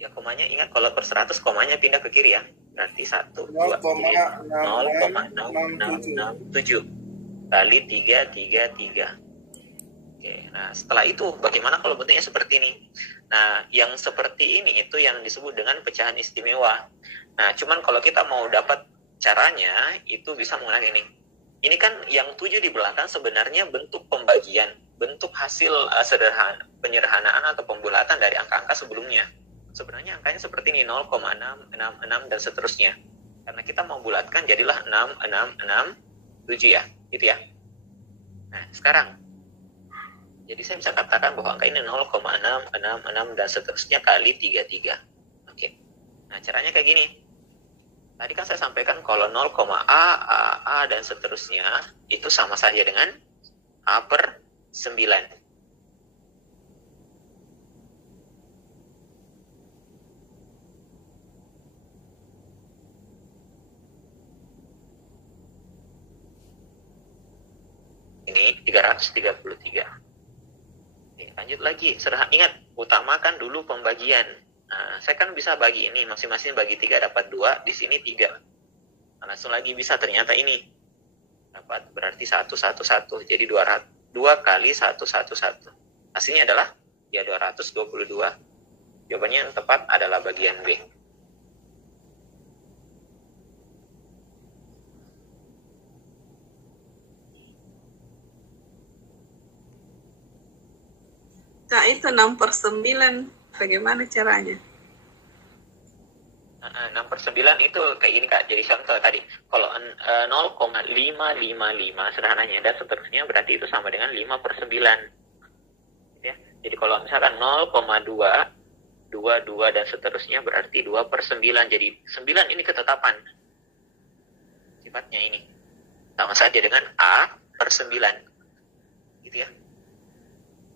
ya komanya ingat kalau per 100 komanya pindah ke kiri ya. Berarti 1, 2, 0,667 kali 333. Oke, nah setelah itu bagaimana kalau bentuknya seperti ini? Nah, yang seperti ini itu yang disebut dengan pecahan istimewa. Nah, cuman kalau kita mau dapat caranya itu bisa menggunakan ini. Ini kan yang 7 di belakang sebenarnya bentuk pembagian, bentuk hasil penyederhanaan atau pembulatan dari angka-angka sebelumnya. Sebenarnya angkanya seperti ini, 0,666 dan seterusnya. Karena kita mau bulatkan jadilah 6667 ya, gitu ya. Nah, sekarang jadi saya bisa katakan bahwa angka ini 0,666 dan seterusnya kali 33. Oke. Nah, caranya kayak gini. Tadi kan saya sampaikan kalau 0,a dan seterusnya itu sama saja dengan A per 9. Ini 333. Oke, lanjut lagi. Ingat, utamakan dulu pembagian. Nah, saya kan bisa bagi ini, masing-masing bagi 3 dapat 2, di sini 3. Nah, langsung lagi bisa, ternyata ini. Dapat berarti 111, jadi 2 kali 111. Hasilnya adalah ya 222. Jawabannya yang tepat adalah bagian B. Kak, itu 6/9. Bagaimana caranya? 6 per 9 itu kayak gini Kak. Jadi contoh tadi, kalau 0,555 sederhananya dan seterusnya berarti itu sama dengan 5 per 9. Ya. Jadi kalau misalkan 0,2, 2 dan seterusnya berarti 2 per 9. Jadi 9 ini ketetapan. Sifatnya ini. Sama saja dengan A per 9. Gitu ya.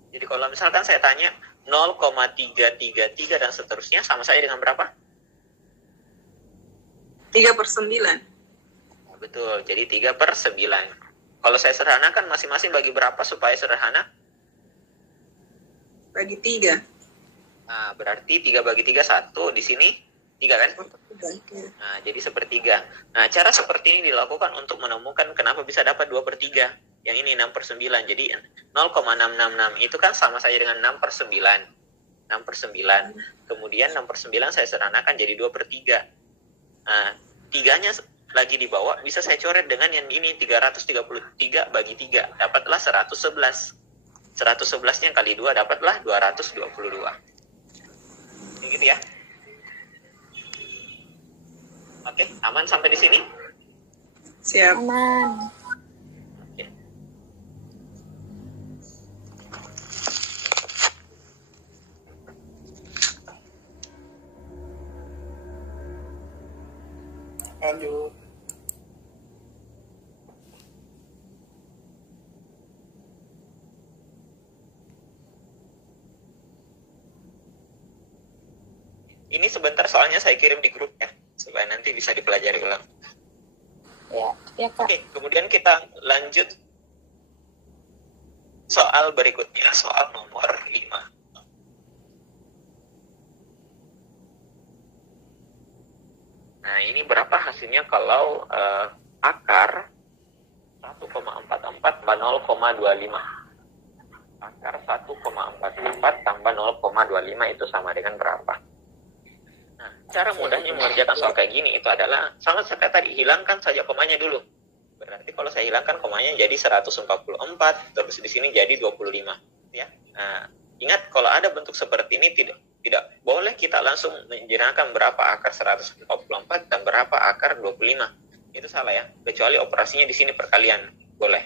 Jadi kalau misalkan saya tanya 0,333 dan seterusnya sama saja dengan berapa? 3/9. Betul, jadi 3 per 9. Kalau saya sederhanakan masing-masing bagi berapa supaya sederhana? Bagi 3. Nah, berarti 3 bagi 3, 1. Di sini 3 kan? Nah, jadi sepertiga. Nah, cara seperti ini dilakukan untuk menemukan kenapa bisa dapat 2 per 3. Yang ini 6 per 9. Jadi 0,666 itu kan sama saja dengan 6 per 9. 6 per 9. Kemudian 6 per 9 saya sederhanakan jadi 2 per 3. Nah, 3-nya lagi di bawah, bisa saya coret dengan yang ini, 333 bagi 3. Dapatlah 111. 111-nya kali 2 dapatlah 222. Ini gitu ya. Oke, aman sampai di sini? Siap. Aman. Oke. Lanjut. Ini sebentar soalnya saya kirim di grup ya, supaya nanti bisa dipelajari ulang. Ya, ya Kak. Oke, kemudian kita lanjut soal berikutnya, soal nomor 5. Nah, ini berapa hasilnya kalau akar 1,44 tambah 0,25. Akar 1,44 tambah 0,25 itu sama dengan berapa? Nah, cara mudahnya mengerjakan soal kayak gini itu adalah sama seperti tadi, hilangkan saja komanya dulu. Berarti kalau saya hilangkan komanya jadi 144, terus di sini jadi 25, ya. Nah, Ingat, kalau ada bentuk seperti ini tidak boleh kita langsung menjernihkan berapa akar 144 dan berapa akar 25. Itu salah ya. Kecuali operasinya di sini perkalian. Boleh.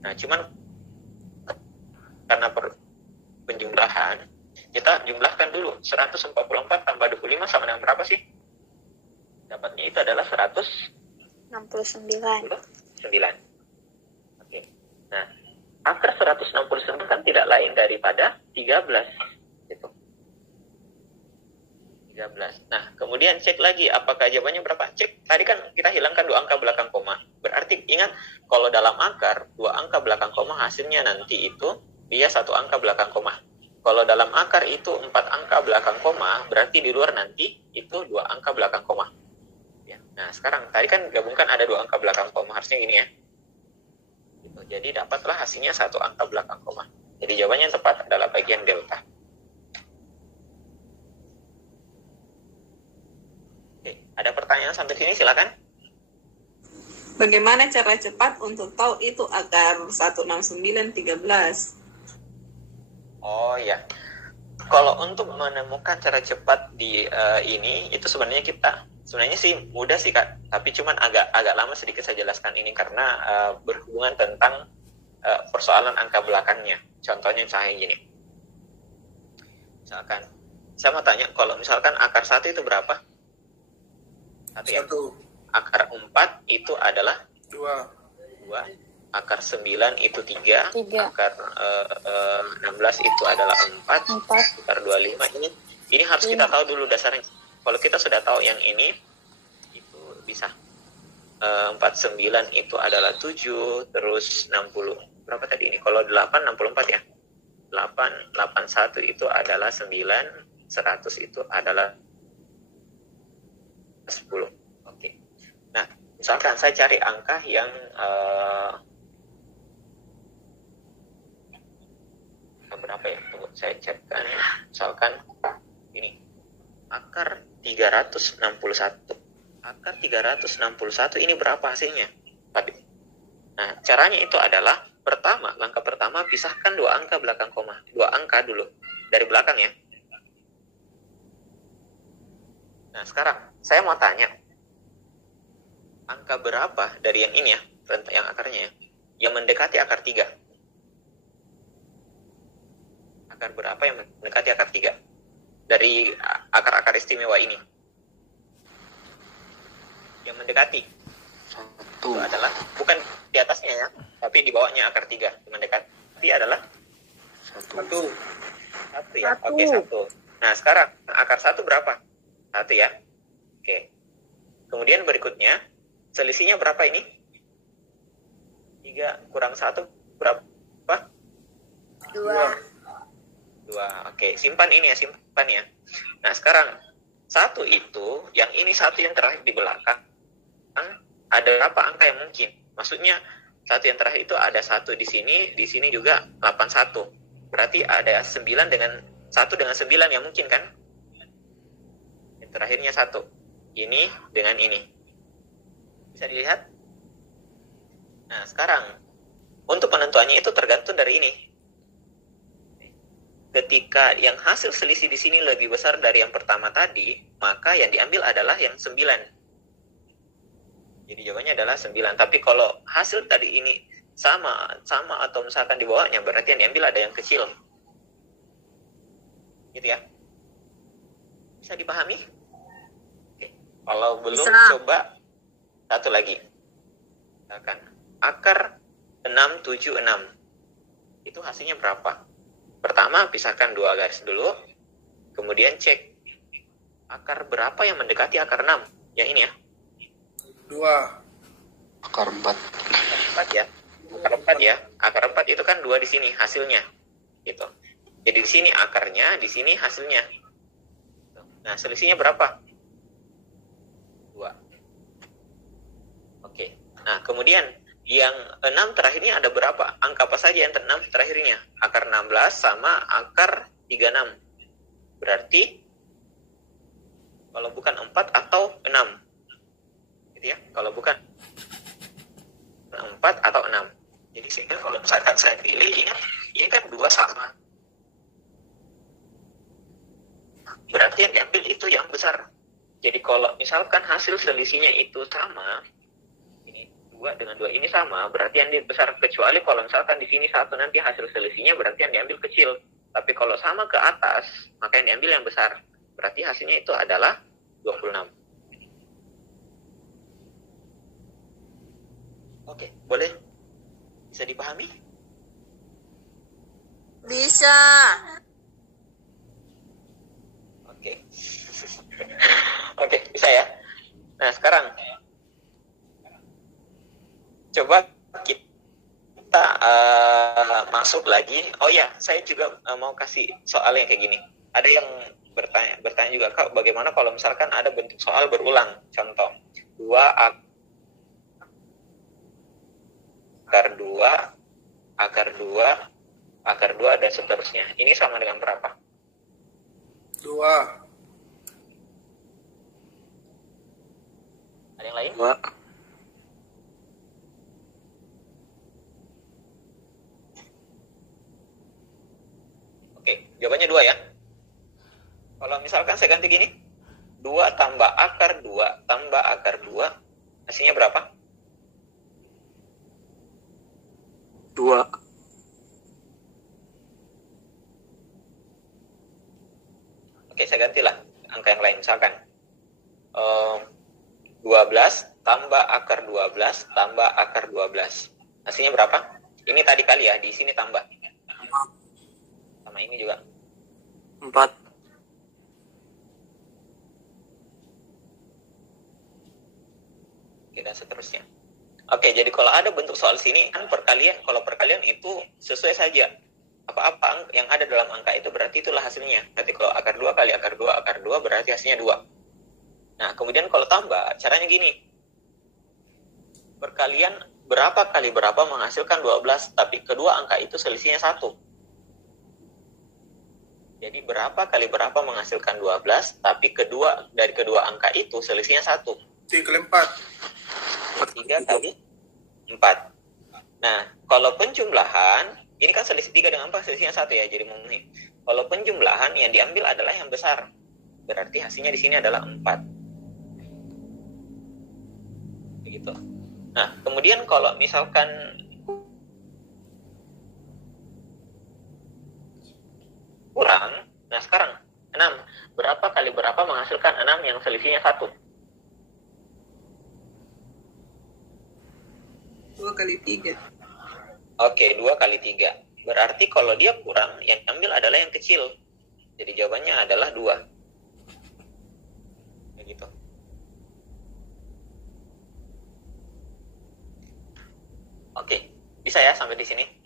Nah, cuman karena penjumlahan, kita jumlahkan dulu. 144 tambah 25 sama dengan berapa sih? Dapatnya itu adalah 69. 9. Oke. Nah, akar 169 kan tidak lain daripada 13. Gitu. 13. Nah, kemudian cek lagi apakah jawabannya berapa. Cek, tadi kan kita hilangkan 2 angka belakang koma. Berarti ingat, kalau dalam akar 2 angka belakang koma hasilnya nanti itu dia 1 angka belakang koma. Kalau dalam akar itu 4 angka belakang koma, berarti di luar nanti itu 2 angka belakang koma. Ya. Nah, sekarang tadi kan gabungkan ada 2 angka belakang koma, harusnya gini ya. Gitu. Jadi dapatlah hasilnya 1 angka belakang koma. Jadi jawabannya yang tepat adalah bagian delta. Oke, ada pertanyaan sampai sini silakan. Bagaimana cara cepat untuk tahu itu akar 16913? Oh ya, kalau untuk menemukan cara cepat di ini itu sebenarnya sih mudah sih Kak, tapi cuman agak lama sedikit saya jelaskan ini karena berhubungan tentang persoalan angka belakangnya. Contohnya misalnya gini. Misalkan saya mau tanya, kalau misalkan akar 1 itu berapa? 1 ya. 1, Akar 4 itu adalah 2, 2. Akar 9 itu 3. 3. Akar 16 itu adalah 4. 4. Akar 25 ini harus kita tahu dulu dasarnya. Kalau kita sudah tahu yang ini, itu bisa. 49 itu adalah 7, terus 60. Berapa tadi ini? Kalau 8, 64 ya. 8, 81 itu adalah 9, 100 itu adalah 10. Oke. Nah, misalkan saya cari angka yang berapa ya? Tunggu, saya cekkan ya. Misalkan ini. Akar 361. Akar 361 ini berapa hasilnya? Tadi. Nah, caranya itu adalah langkah pertama pisahkan 2 angka belakang koma. 2 angka dulu dari belakang ya. Nah, sekarang saya mau tanya. Angka berapa dari yang ini ya, yang akarnya ya, yang mendekati akar 3? Akar berapa yang mendekati akar 3? Dari akar-akar istimewa ini. Yang mendekati. 1. Itu adalah, bukan di atasnya ya, tapi di bawahnya akar 3. Yang mendekati adalah 1, 1 ya. Oke, 1. Nah, sekarang akar 1 berapa? 1 ya. Oke. Kemudian berikutnya, selisihnya berapa ini? 3 kurang 1 berapa? 2. 2. Oke, simpan ini ya, simpan ya. Nah, sekarang 1 itu, yang ini 1 yang terakhir di belakang, ada berapa angka yang mungkin? Maksudnya 1 yang terakhir itu ada 1 di sini juga 81. Berarti ada 9 dengan 1 dengan 9 yang mungkin kan? Yang terakhirnya 1. Ini dengan ini. Bisa dilihat? Nah, sekarang untuk penentuannya itu tergantung dari ini. Ketika yang hasil selisih di sini lebih besar dari yang pertama tadi, maka yang diambil adalah yang 9. Jadi jawabannya adalah 9. Tapi kalau hasil tadi ini sama atau misalkan di bawahnya, berarti yang diambil ada yang kecil. Gitu ya. Bisa dipahami? Oke. Kalau belum, Bisa. coba satu lagi. Misalkan akar 676. Itu hasilnya berapa? Pertama, pisahkan 2 garis dulu. Kemudian cek akar berapa yang mendekati akar 6. Yang ini ya. 2, Akar 4. Akar 4 ya. Akar 4 ya. Akar 4 itu kan 2 di sini hasilnya. Gitu. Jadi di sini akarnya, di sini hasilnya. Nah, selisihnya berapa? 2. Oke. Nah, kemudian yang 6 terakhirnya ada berapa? Angka apa saja yang 6 terakhirnya? Akar 16 sama akar 36. Berarti kalau bukan 4 atau 6. Gitu ya. Kalau bukan 4 atau 6. Sehingga kalau misalkan saya pilih, ingat, ini kan 2 sama. Berarti yang diambil itu yang besar. Jadi kalau misalkan hasil selisihnya itu sama, ini 2 dengan 2 ini sama, berarti yang besar. Kecuali kalau misalkan di sini 1 nanti hasil selisihnya berarti yang diambil kecil. Tapi kalau sama ke atas, maka yang diambil yang besar. Berarti hasilnya itu adalah 26. Oke, boleh? Bisa dipahami? Bisa. Oke. Oke, bisa ya. Nah, sekarang coba kita masuk lagi. Oh ya, saya juga mau kasih soal yang kayak gini. Ada yang bertanya juga, Kak, bagaimana kalau misalkan ada bentuk soal berulang? Contoh, 2 akar 2, akar 2, akar 2, dan seterusnya. Ini sama dengan berapa? 2. Ada yang lain? 2. Oke, jawabannya 2 ya. Kalau misalkan saya ganti gini, 2 tambah akar 2 tambah akar 2, hasilnya berapa? 2. Oke, saya gantilah angka yang lain. Misalkan 12 tambah akar 12 tambah akar 12. Hasilnya berapa? Ini tadi kali ya, di sini tambah. Sama ini juga. 4. Oke, dan seterusnya. Oke, jadi kalau ada bentuk soal sini, kan perkalian. Kalau perkalian itu sesuai saja. Apa-apa yang ada dalam angka itu berarti itulah hasilnya. Berarti kalau akar 2 kali akar 2, akar 2 berarti hasilnya 2. Nah, kemudian kalau tambah, caranya gini. Perkalian berapa kali berapa menghasilkan 12, tapi kedua angka itu selisihnya 1. Jadi berapa kali berapa menghasilkan 12, tapi dari kedua angka itu selisihnya 1. 3 kali 4. 3 kali 4. Nah, kalau penjumlahan, ini kan selisih 3 dengan 4, selisihnya 1 ya, jadi memenuhi. Kalau penjumlahan yang diambil adalah yang besar. Berarti hasilnya di sini adalah 4. Begitu. Nah, kemudian kalau misalkan kurang, nah sekarang 6. Berapa kali berapa menghasilkan 6 yang selisihnya 1? 2 kali 3. Oke, 2 kali 3. Berarti kalau dia kurang, yang diambil adalah yang kecil. Jadi jawabannya adalah 2. Begitu. Oke, bisa ya sampai di sini?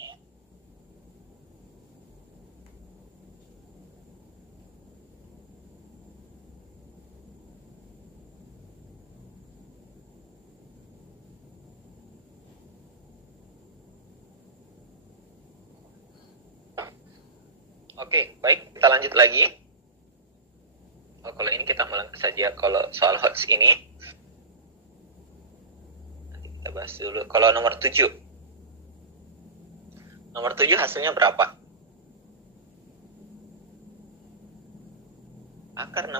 Oke, baik, kita lanjut lagi. Oh, kalau ini kita melangkah saja. Kalau soal HOTS ini, nanti kita bahas dulu. Kalau nomor 7. Nomor 7 hasilnya berapa? Akar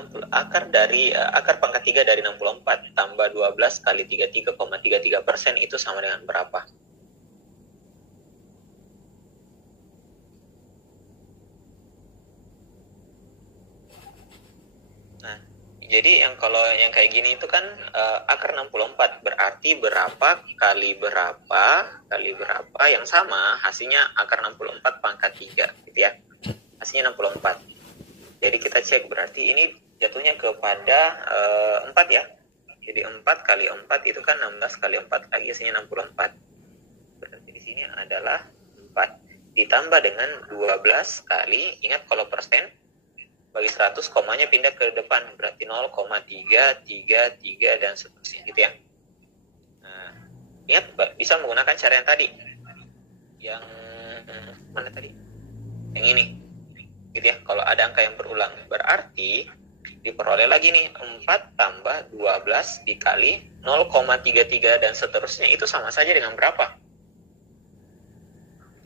pangkat 3 dari 64 tambah 12 kali 33,33% itu sama dengan berapa? Nah, jadi kalau yang kayak gini itu kan akar 64 berarti berapa kali berapa yang sama hasilnya akar 64 pangkat 3 gitu ya. Hasilnya 64. Jadi kita cek berarti ini jatuhnya kepada 4 ya. Jadi 4 kali 4 itu kan 16 kali 4 lagi hasilnya 64. Berarti di sini adalah 4 ditambah dengan 12 kali, ingat kalau persen bagi 100 komanya pindah ke depan berarti 0,333 dan seterusnya gitu ya. Nah, ingat bisa menggunakan cara yang tadi. Yang mana tadi? Yang ini. Gitu ya. Kalau ada angka yang berulang berarti diperoleh lagi nih 4 tambah 12 dikali 0,33 dan seterusnya itu sama saja dengan berapa?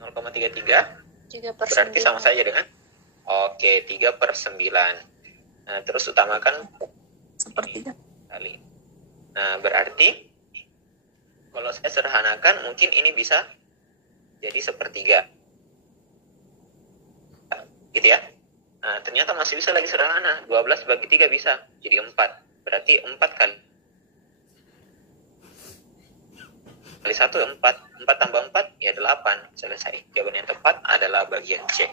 0,33 3/9. berarti sama saja dengan 3/9. Nah, terus utamakan Sepertiga. kali. Nah, berarti kalau saya sederhanakan mungkin ini bisa jadi sepertiga. Gitu ya. Nah, ternyata masih bisa lagi sederhana. 12 bagi 3 bisa. Jadi 4. Berarti 4 kali 1, 4. 4 tambah 4, ya 8. Selesai. Jawaban yang tepat adalah bagian C.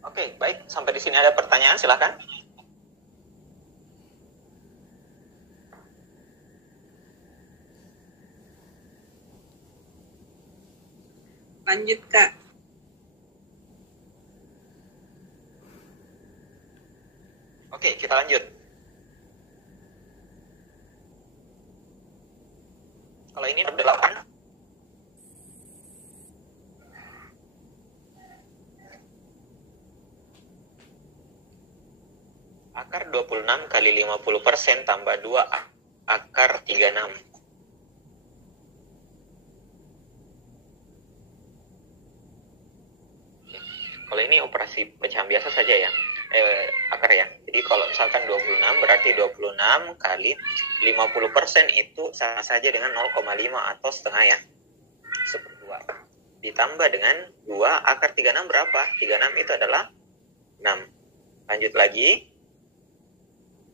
Oke, baik. Sampai di sini ada pertanyaan, silakan. Lanjut, Kak. Oke, kita lanjut. Kalau ini 8. Akar 26 kali 50% tambah 2 akar 36. Kalau ini operasi pecahan biasa saja ya, akar ya. Jadi kalau misalkan 26 berarti 26 kali 50% itu sama saja dengan 0,5 atau setengah ya. 1/2. Ditambah dengan 2 akar 36 berapa? 36 itu adalah 6. Lanjut lagi.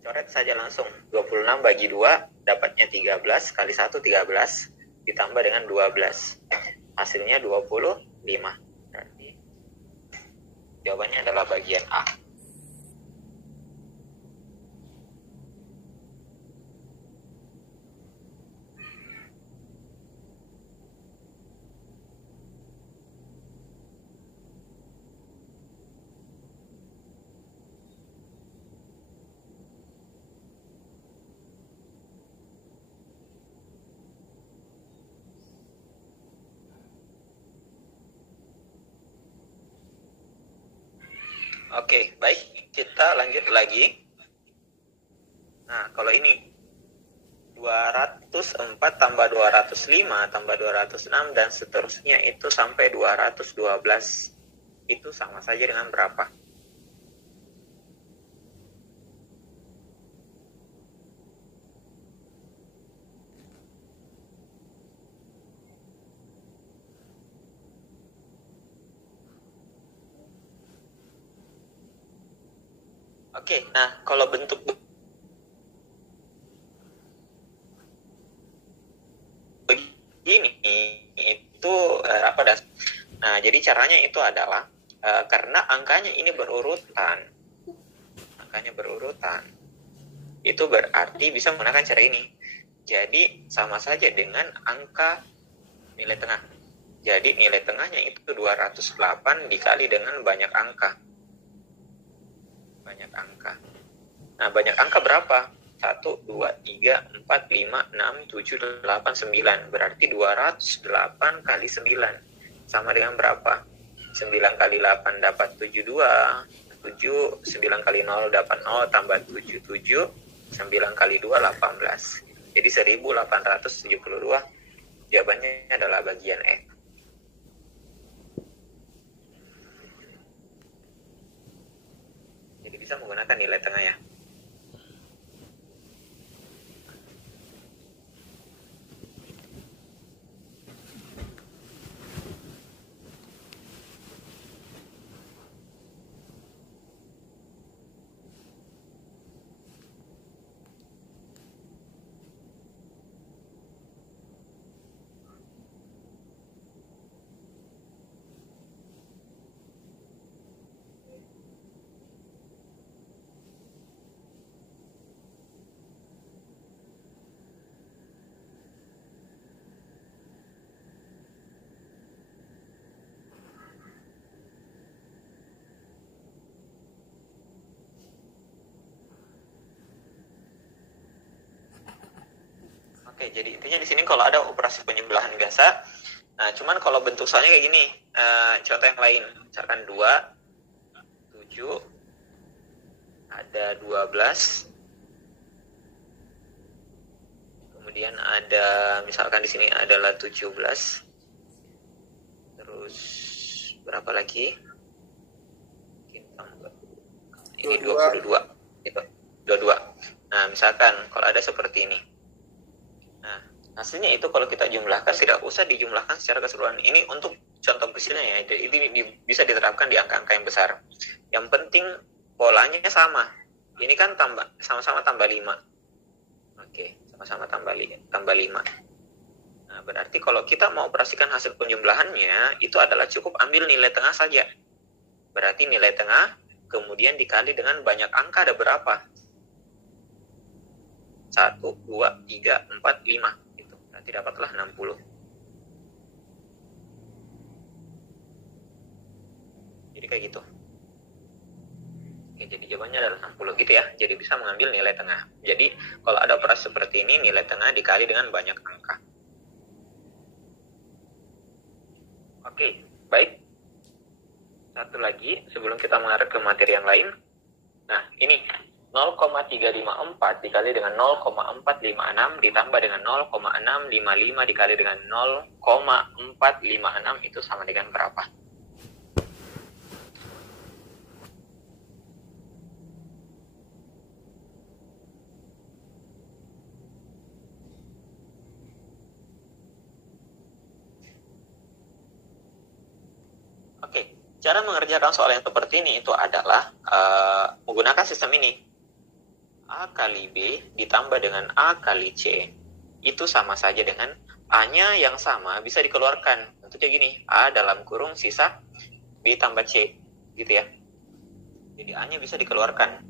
Coret saja langsung. 26 bagi 2 dapatnya 13 kali 1 13 ditambah dengan 12. Hasilnya 25. Berarti jawabannya adalah bagian A. Oke, baik. Kita lanjut lagi. Nah, kalau ini 204 tambah 205 tambah 206 dan seterusnya itu sampai 212. Itu sama saja dengan berapa? Oke, nah kalau bentuk begini itu apa das? Nah, jadi caranya itu adalah karena angkanya ini berurutan. Angkanya berurutan. Itu berarti bisa menggunakan cara ini. Jadi sama saja dengan angka nilai tengah. Jadi nilai tengahnya itu 208 dikali dengan banyak angka. Banyak angka. Nah, banyak angka berapa? 1, 2, 3, 4, 5, 6, 7, 8, 9. Berarti 208 kali 9. Sama dengan berapa? 9 kali 8 dapat 72. 7, 9 kali 0 dapat 0, tambah 7, 7. 9 kali 2, 18. Jadi 1872. Jawabannya adalah bagian E. Jadi bisa menggunakan nilai tengah ya. Oke, jadi intinya di sini kalau ada operasi penjumlahan biasa, nah cuman kalau bentuk soalnya kayak gini, contoh yang lain, misalkan 2, 7, ada 12, kemudian ada misalkan di sini adalah 17, terus berapa lagi? Ini 22, gitu, 22. Nah, misalkan kalau ada seperti ini. Nah, hasilnya itu kalau kita jumlahkan tidak usah dijumlahkan secara keseluruhan. Ini untuk contoh kecilnya ya. Ini bisa diterapkan di angka-angka yang besar. Yang penting polanya sama. Ini kan sama-sama tambah 5. Oke, sama-sama tambah 5. Nah, berarti kalau kita mau operasikan hasil penjumlahannya, itu adalah cukup ambil nilai tengah saja. Berarti nilai tengah kemudian dikali dengan banyak angka ada berapa? 1, 2, 3, 4, 5. Gitu. Berarti dapatlah 60. Jadi kayak gitu. Oke, jadi jawabannya adalah 60 gitu ya. Jadi bisa mengambil nilai tengah. Jadi kalau ada operasi seperti ini, nilai tengah dikali dengan banyak angka. Oke, baik. Satu lagi sebelum kita mengarah ke materi yang lain. Nah, ini 0,354 dikali dengan 0,456 ditambah dengan 0,655 dikali dengan 0,456 itu sama dengan berapa? Oke, cara mengerjakan soal yang seperti ini itu adalah menggunakan sistem ini. A kali B ditambah dengan A kali C itu sama saja dengan A-nya yang sama bisa dikeluarkan. Tentunya gini, A dalam kurung sisa B tambah C, gitu ya. Jadi A-nya bisa dikeluarkan.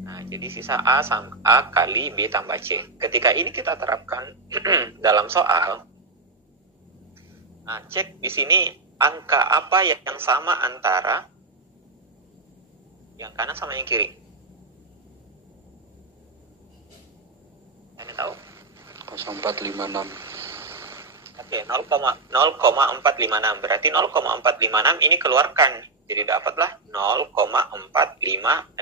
Nah, jadi sisa A sama A kali B tambah C. Ketika ini kita terapkan dalam soal, nah, cek di sini angka apa yang sama antara yang kanan sama yang kiri. Kalian tahu? 0456. Oke, 0,456. Berarti 0,456 ini keluarkan. Jadi dapatlah 0,456.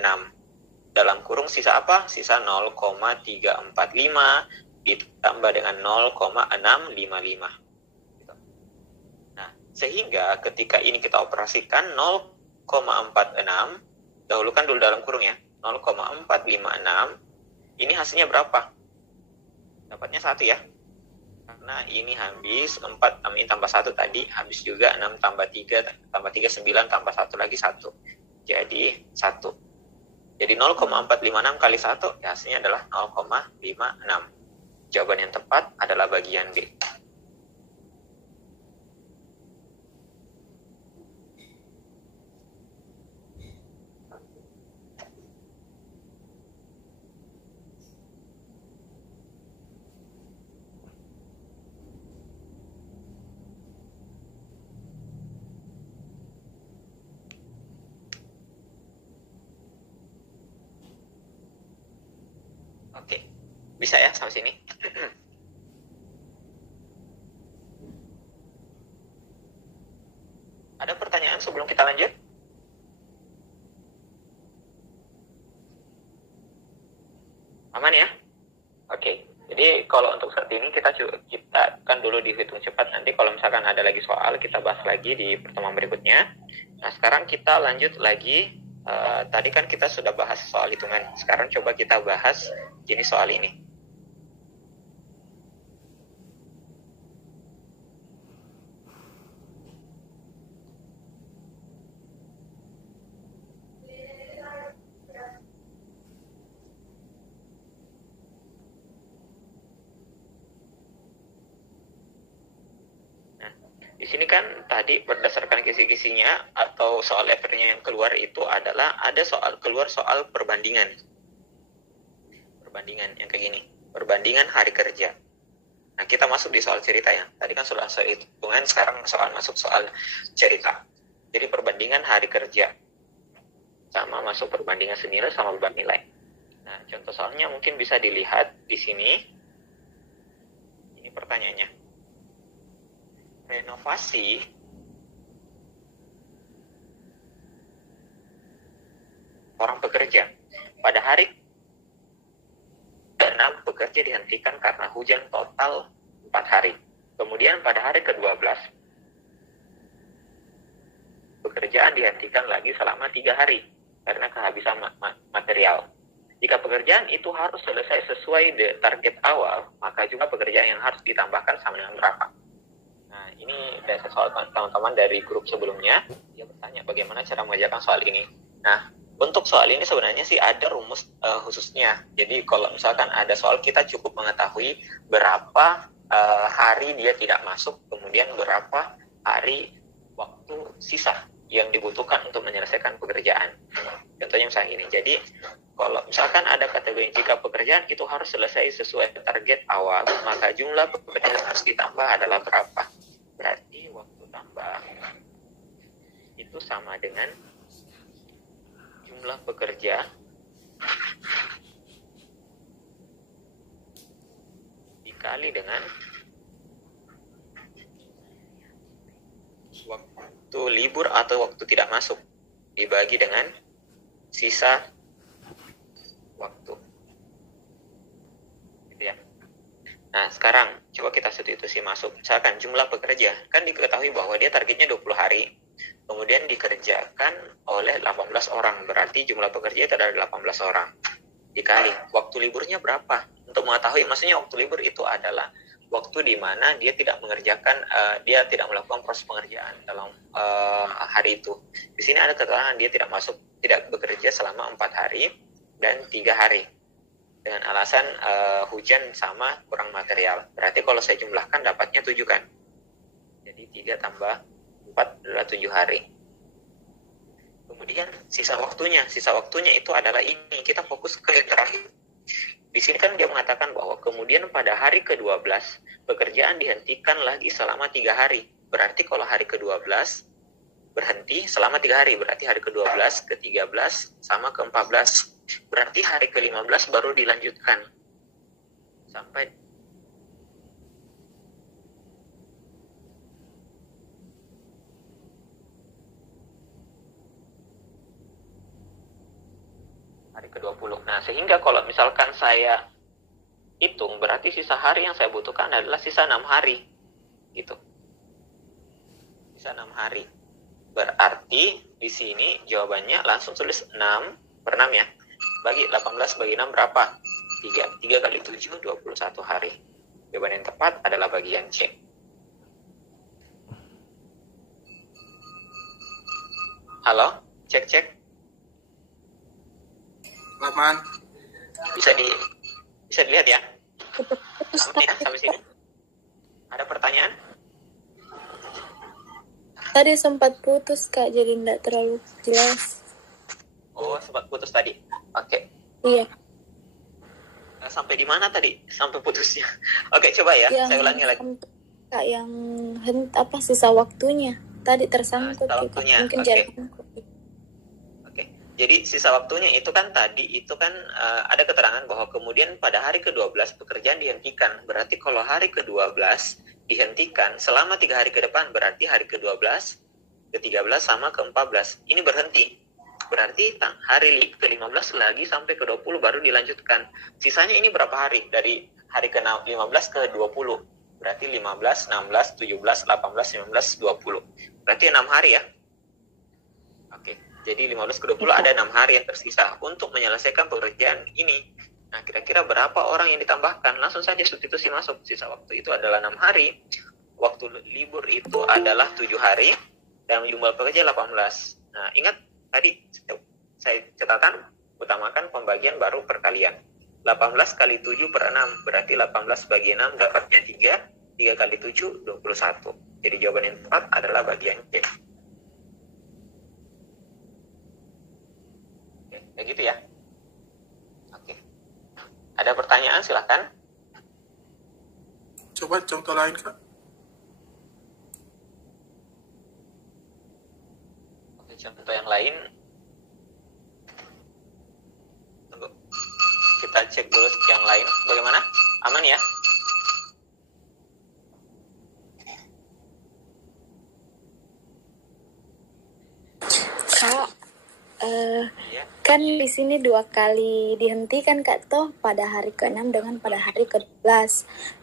Dalam kurung sisa apa? Sisa 0,345 ditambah dengan 0,655. Gitu. Nah, sehingga ketika ini kita operasikan 0,46, dahulukan dulu dalam kurung ya. 0,456. Ini hasilnya berapa? Dapatnya 1 ya. Karena ini habis 4 tambah 1 tadi, habis juga 6 tambah 3 tambah 3 9 tambah 1 lagi 1. Jadi 1. Jadi 0,456 kali 1 ya hasilnya adalah 0,56. Jawaban yang tepat adalah bagian B. Oke, bisa ya sampai sini? Ada pertanyaan sebelum kita lanjut? Aman ya? Oke, jadi kalau untuk saat ini kita kan dulu dihitung cepat. Nanti kalau misalkan ada lagi soal, kita bahas lagi di pertemuan berikutnya. Nah, sekarang kita lanjut lagi. Tadi kan kita sudah bahas soal hitungan. Sekarang coba kita bahas jenis soal ini. Di sini kan tadi berdasarkan kisi-kisinya atau soal efeknya yang keluar itu adalah ada keluar soal perbandingan. Perbandingan yang kayak gini. Perbandingan hari kerja. Nah, kita masuk di soal cerita ya. Tadi kan sudah soal hitungan, sekarang masuk soal cerita. Jadi perbandingan hari kerja. Sama masuk perbandingan senilai sama beban nilai. Nah, contoh soalnya mungkin bisa dilihat di sini. Ini pertanyaannya. Renovasi orang bekerja. Pada hari ke-6 bekerja dihentikan karena hujan total 4 hari. Kemudian pada hari ke-12 pekerjaan dihentikan lagi selama 3 hari karena kehabisan material. Jika pekerjaan itu harus selesai sesuai target awal, maka juga pekerjaan yang harus ditambahkan sama dengan berapa? Nah, ini dasar soal teman-teman dari grup sebelumnya. Dia bertanya bagaimana cara mengerjakan soal ini. Nah, untuk soal ini sebenarnya sih ada rumus khususnya. Jadi kalau misalkan ada soal, kita cukup mengetahui berapa hari dia tidak masuk, kemudian berapa hari waktu sisa yang dibutuhkan untuk menyelesaikan pekerjaan. Contohnya misalnya ini. Jadi kalau misalkan ada kategori jika pekerjaan itu harus selesai sesuai target awal, maka jumlah pekerjaan yang harus ditambah adalah berapa? Berarti waktu tambah itu sama dengan jumlah pekerja dikali dengan waktu libur atau waktu tidak masuk dibagi dengan sisa waktu. Gitu ya. Nah, sekarang coba kita substitusi masuk. Misalkan jumlah pekerja, kan diketahui bahwa dia targetnya 20 hari. Kemudian dikerjakan oleh 18 orang. Berarti jumlah pekerja itu adalah 18 orang. Dikali waktu liburnya berapa? Untuk mengetahui, maksudnya waktu libur itu adalah waktu di mana dia tidak mengerjakan, dia tidak melakukan proses pengerjaan dalam hari itu. Di sini ada keterangan dia tidak bekerja selama 4 hari dan 3 hari dengan alasan hujan sama kurang material. Berarti kalau saya jumlahkan dapatnya 7 kan? Jadi 3 tambah 4 adalah 7 hari. Kemudian sisa waktunya itu adalah ini. Kita fokus ke yang terakhir. Di sini kan dia mengatakan bahwa kemudian pada hari ke-12 pekerjaan dihentikan lagi selama 3 hari. Berarti kalau hari ke-12 berhenti selama 3 hari, berarti hari ke-12, ke-13 sama ke-14. Berarti hari ke-15 baru dilanjutkan sampai hari ke-20. Nah, sehingga kalau misalkan saya hitung, berarti sisa hari yang saya butuhkan adalah sisa 6 hari. Gitu. Sisa 6 hari. Berarti di sini jawabannya langsung tulis 6 per 6 ya. Bagi 18 bagi 6 berapa? 3. 3 kali 7, 21 hari. Jawaban yang tepat adalah bagian C. Halo? Cek. Laman. Bisa dilihat ya? Aman ya sampai sini? Ada pertanyaan? Tadi sempat putus Kak, jadi tidak terlalu jelas. Oh, sempat putus tadi. Oke. Iya. Sampai di mana tadi? Sampai putusnya. Oke, coba ya. Saya ulangi lagi. Kak, yang sisa waktunya tadi tersangkut. Sisa waktunya. Mungkin Oke. jaringanku. Jadi sisa waktunya itu kan ada keterangan bahwa kemudian pada hari ke-12 pekerjaan dihentikan. Berarti kalau hari ke-12 dihentikan selama 3 hari ke depan, berarti hari ke-12, ke-13 sama ke-14 ini berhenti. Berarti hari ke-15 lagi sampai ke-20 baru dilanjutkan. Sisanya ini berapa hari? Dari hari ke-15 ke 20. Berarti 15, 16, 17, 18, 19, 20. Berarti 6 hari ya. Oke. Jadi 15 ke 20 ada 6 hari yang tersisa untuk menyelesaikan pekerjaan ini. Nah, kira-kira berapa orang yang ditambahkan? Langsung saja substitusi masuk. Sisa waktu itu adalah 6 hari. Waktu libur itu adalah 7 hari. Dan jumlah pekerja 18. Nah, ingat tadi saya catatan, utamakan pembagian baru perkalian. 18 kali 7 per 6. Berarti 18 bagi 6 dapatnya 3. 3 kali 7, 21. Jadi jawaban yang tepat adalah bagian C. Kayak gitu ya. Oke. Ada pertanyaan silahkan. Coba contoh lain, Kak. Oke, contoh yang lain. Tunggu. Kita cek dulu yang lain. Bagaimana? Aman ya? Kan di sini 2 kali dihentikan Kak toh, pada hari ke-6 dengan pada hari ke-12.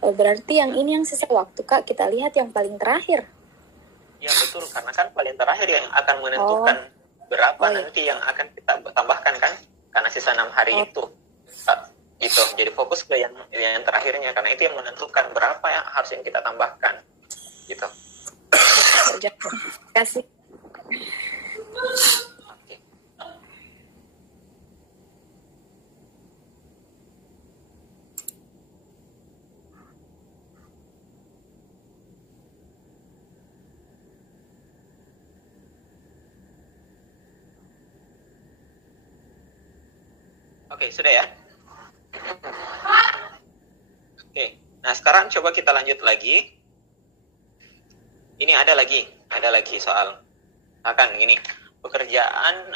Berarti yang ini yang sisa waktu Kak, kita lihat yang paling terakhir. Ya betul, karena kan paling terakhir yang akan menentukan berapa nanti yang akan kita tambahkan kan, karena sisa 6 hari itu. Itu jadi fokus ke yang terakhirnya, karena itu yang menentukan berapa yang harus yang kita tambahkan gitu. Terima kasih. Oke, sudah ya. Oke, nah sekarang coba kita lanjut lagi. Ini ada lagi soal. Akan gini, pekerjaan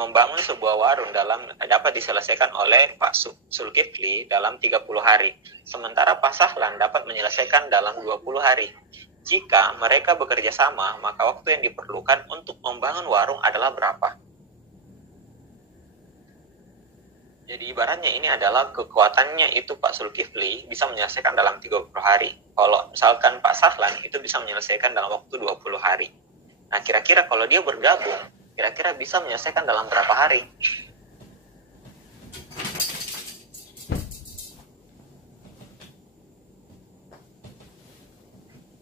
membangun sebuah warung dapat diselesaikan oleh Pak Zulkifli dalam 30 hari. Sementara Pak Sahlan dapat menyelesaikan dalam 20 hari. Jika mereka bekerja sama, maka waktu yang diperlukan untuk membangun warung adalah berapa? Jadi ibaratnya ini adalah kekuatannya itu Pak Zulkifli bisa menyelesaikan dalam 30 hari. Kalau misalkan Pak Sahlan itu bisa menyelesaikan dalam waktu 20 hari. Nah kira-kira kalau dia bergabung, kira-kira bisa menyelesaikan dalam berapa hari?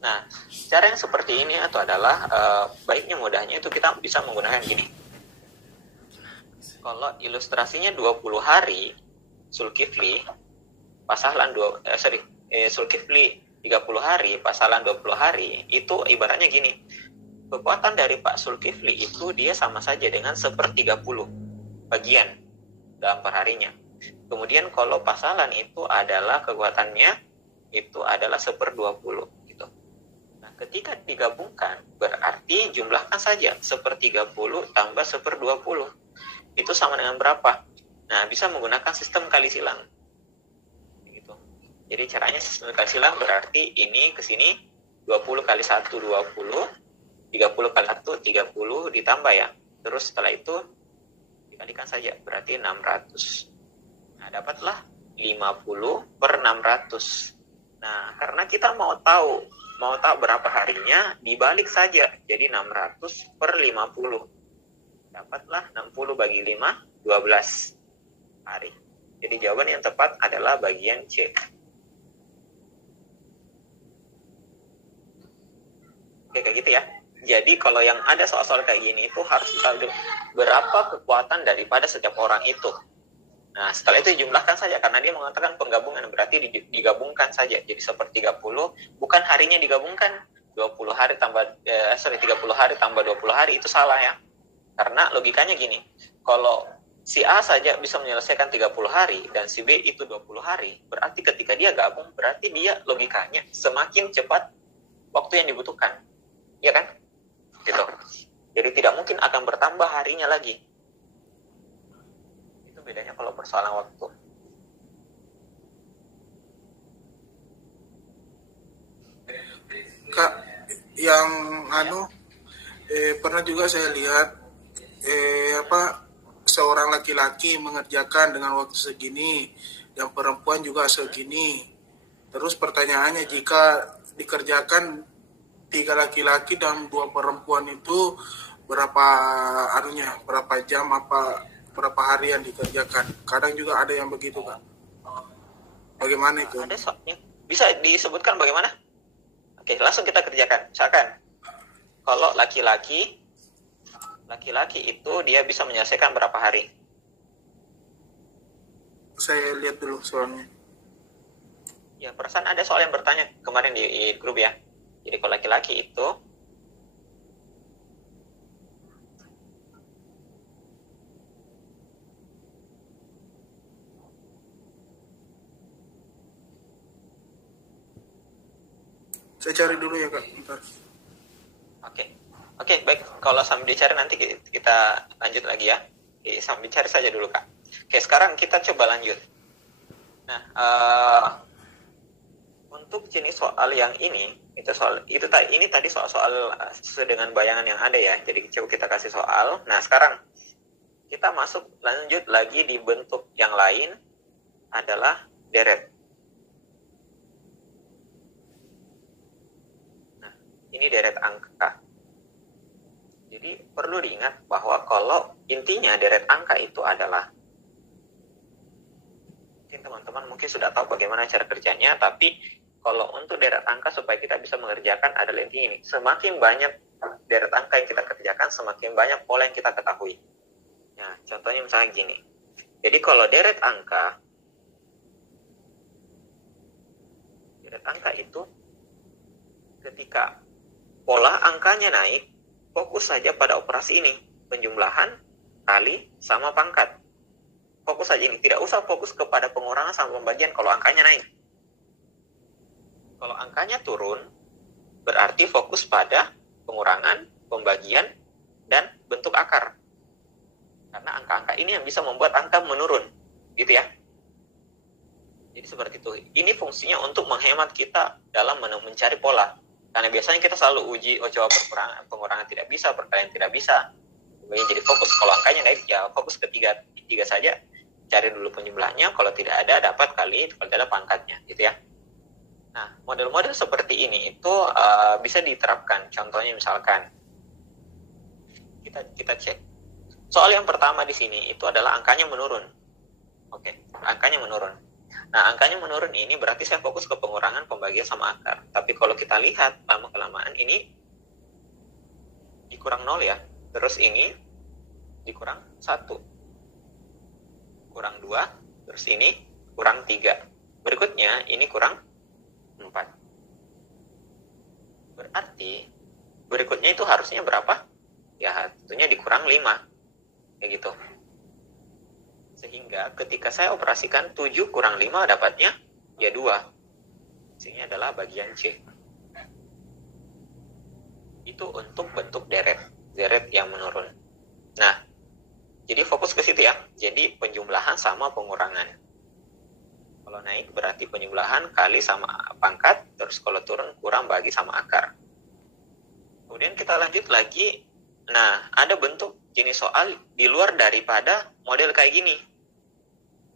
Nah, cara yang seperti ini itu adalah baiknya mudahnya itu kita bisa menggunakan gini. Kalau ilustrasinya 20 hari, Zulkifli, Pak Sahlan Zulkifli 30 hari, Pak Sahlan 20 hari, itu ibaratnya gini. Kekuatan dari Pak Zulkifli itu dia sama saja dengan 1/30 bagian dalam perharinya. Kemudian kalau Pak Sahlan itu adalah kekuatannya itu adalah 1/20 gitu. Nah, ketika digabungkan berarti jumlahkan saja 1/30 tambah 1/20. Itu sama dengan berapa? Nah, bisa menggunakan sistem kali silang. Gitu. Jadi caranya sistem kali silang berarti ini ke sini 20 kali 1 20, 30 kali 1 30 ditambah ya. Terus setelah itu dikalikan saja berarti 600. Nah, dapatlah 50/600. Nah, karena kita mau tahu berapa harinya, dibalik saja jadi 600/50. Dapatlah 60 bagi 5, 12 hari. Jadi jawaban yang tepat adalah bagian C. Oke, kayak gitu ya. Jadi kalau yang ada soal-soal kayak gini itu harus kita berapa kekuatan daripada setiap orang itu. Nah, setelah itu jumlahkan saja, karena dia mengatakan penggabungan, berarti digabungkan saja. Jadi 1/30, bukan harinya digabungkan. 20 hari tambah 30 hari tambah 20 hari itu salah ya. Karena logikanya gini, kalau si A saja bisa menyelesaikan 30 hari dan si B itu 20 hari, berarti ketika dia gabung, berarti dia logikanya semakin cepat waktu yang dibutuhkan. Iya kan? Gitu. Jadi tidak mungkin akan bertambah harinya lagi. Itu bedanya kalau persoalan waktu. Kak, yang pernah juga saya lihat seorang laki-laki mengerjakan dengan waktu segini, yang perempuan juga segini. Terus pertanyaannya, jika dikerjakan 3 laki-laki dan 2 perempuan itu berapa jam, berapa hari yang dikerjakan? Kadang juga ada yang begitu, Kak. Bagaimana itu? Ada soalnya. Bisa disebutkan bagaimana? Oke, langsung kita kerjakan. Misalkan kalau laki-laki itu dia bisa menyelesaikan berapa hari? Saya lihat dulu soalnya. Ya, perasaan ada soal yang bertanya kemarin di grup ya. Jadi kalau laki-laki itu Saya cari dulu ya, Kak. Bentar. Oke, baik. Kalau sambil dicari nanti kita lanjut lagi ya. Oke, sambil cari saja dulu, Kak. Oke, sekarang kita coba lanjut. Nah, untuk jenis soal yang ini tadi soal sesuai dengan bayangan yang ada ya. Jadi coba kita kasih soal. Nah, sekarang kita lanjut lagi di bentuk yang lain adalah deret. Nah, ini deret angka. Jadi perlu diingat bahwa kalau intinya deret angka itu adalah, mungkin teman-teman mungkin sudah tahu bagaimana cara kerjanya, tapi kalau untuk deret angka supaya kita bisa mengerjakan adalah intinya ini. Semakin banyak deret angka yang kita kerjakan, semakin banyak pola yang kita ketahui. Nah, contohnya misalnya gini. Jadi kalau deret angka itu ketika pola angkanya naik, fokus saja pada operasi ini, penjumlahan kali sama pangkat. Fokus saja ini, tidak usah fokus kepada pengurangan sama pembagian kalau angkanya naik. Kalau angkanya turun, berarti fokus pada pengurangan, pembagian, dan bentuk akar. Karena angka-angka ini yang bisa membuat angka menurun, gitu ya. Jadi seperti itu. Ini fungsinya untuk menghemat kita dalam mencari pola. Karena biasanya kita selalu uji, coba pengurangan tidak bisa, perkalian tidak bisa. Jadi fokus, kalau angkanya naik, ya fokus ke tiga saja. Cari dulu penjumlahnya, kalau tidak ada, dapat kali, kalau tidak ada pangkatnya, gitu ya. Nah, model-model seperti ini itu bisa diterapkan. Contohnya misalkan, kita cek. Soal yang pertama di sini itu adalah angkanya menurun. Oke, angkanya menurun. Nah, angkanya menurun ini berarti saya fokus ke pengurangan, pembagian, sama akar. Tapi kalau kita lihat lama-kelamaan ini dikurang 0 ya. Terus ini dikurang 1. Kurang 2. Terus ini kurang 3. Berikutnya ini kurang 4. Berarti berikutnya itu harusnya berapa? Ya, tentunya dikurang 5. Kayak gitu. Sehingga ketika saya operasikan 7 kurang 5 dapatnya ya 2. Sini adalah bagian C. Itu untuk bentuk deret yang menurun. Nah, jadi fokus ke situ ya. Jadi penjumlahan sama pengurangan. Kalau naik berarti penjumlahan kali sama pangkat, terus kalau turun kurang bagi sama akar. Kemudian kita lanjut lagi. Nah, ada bentuk jenis soal di luar daripada model kayak gini.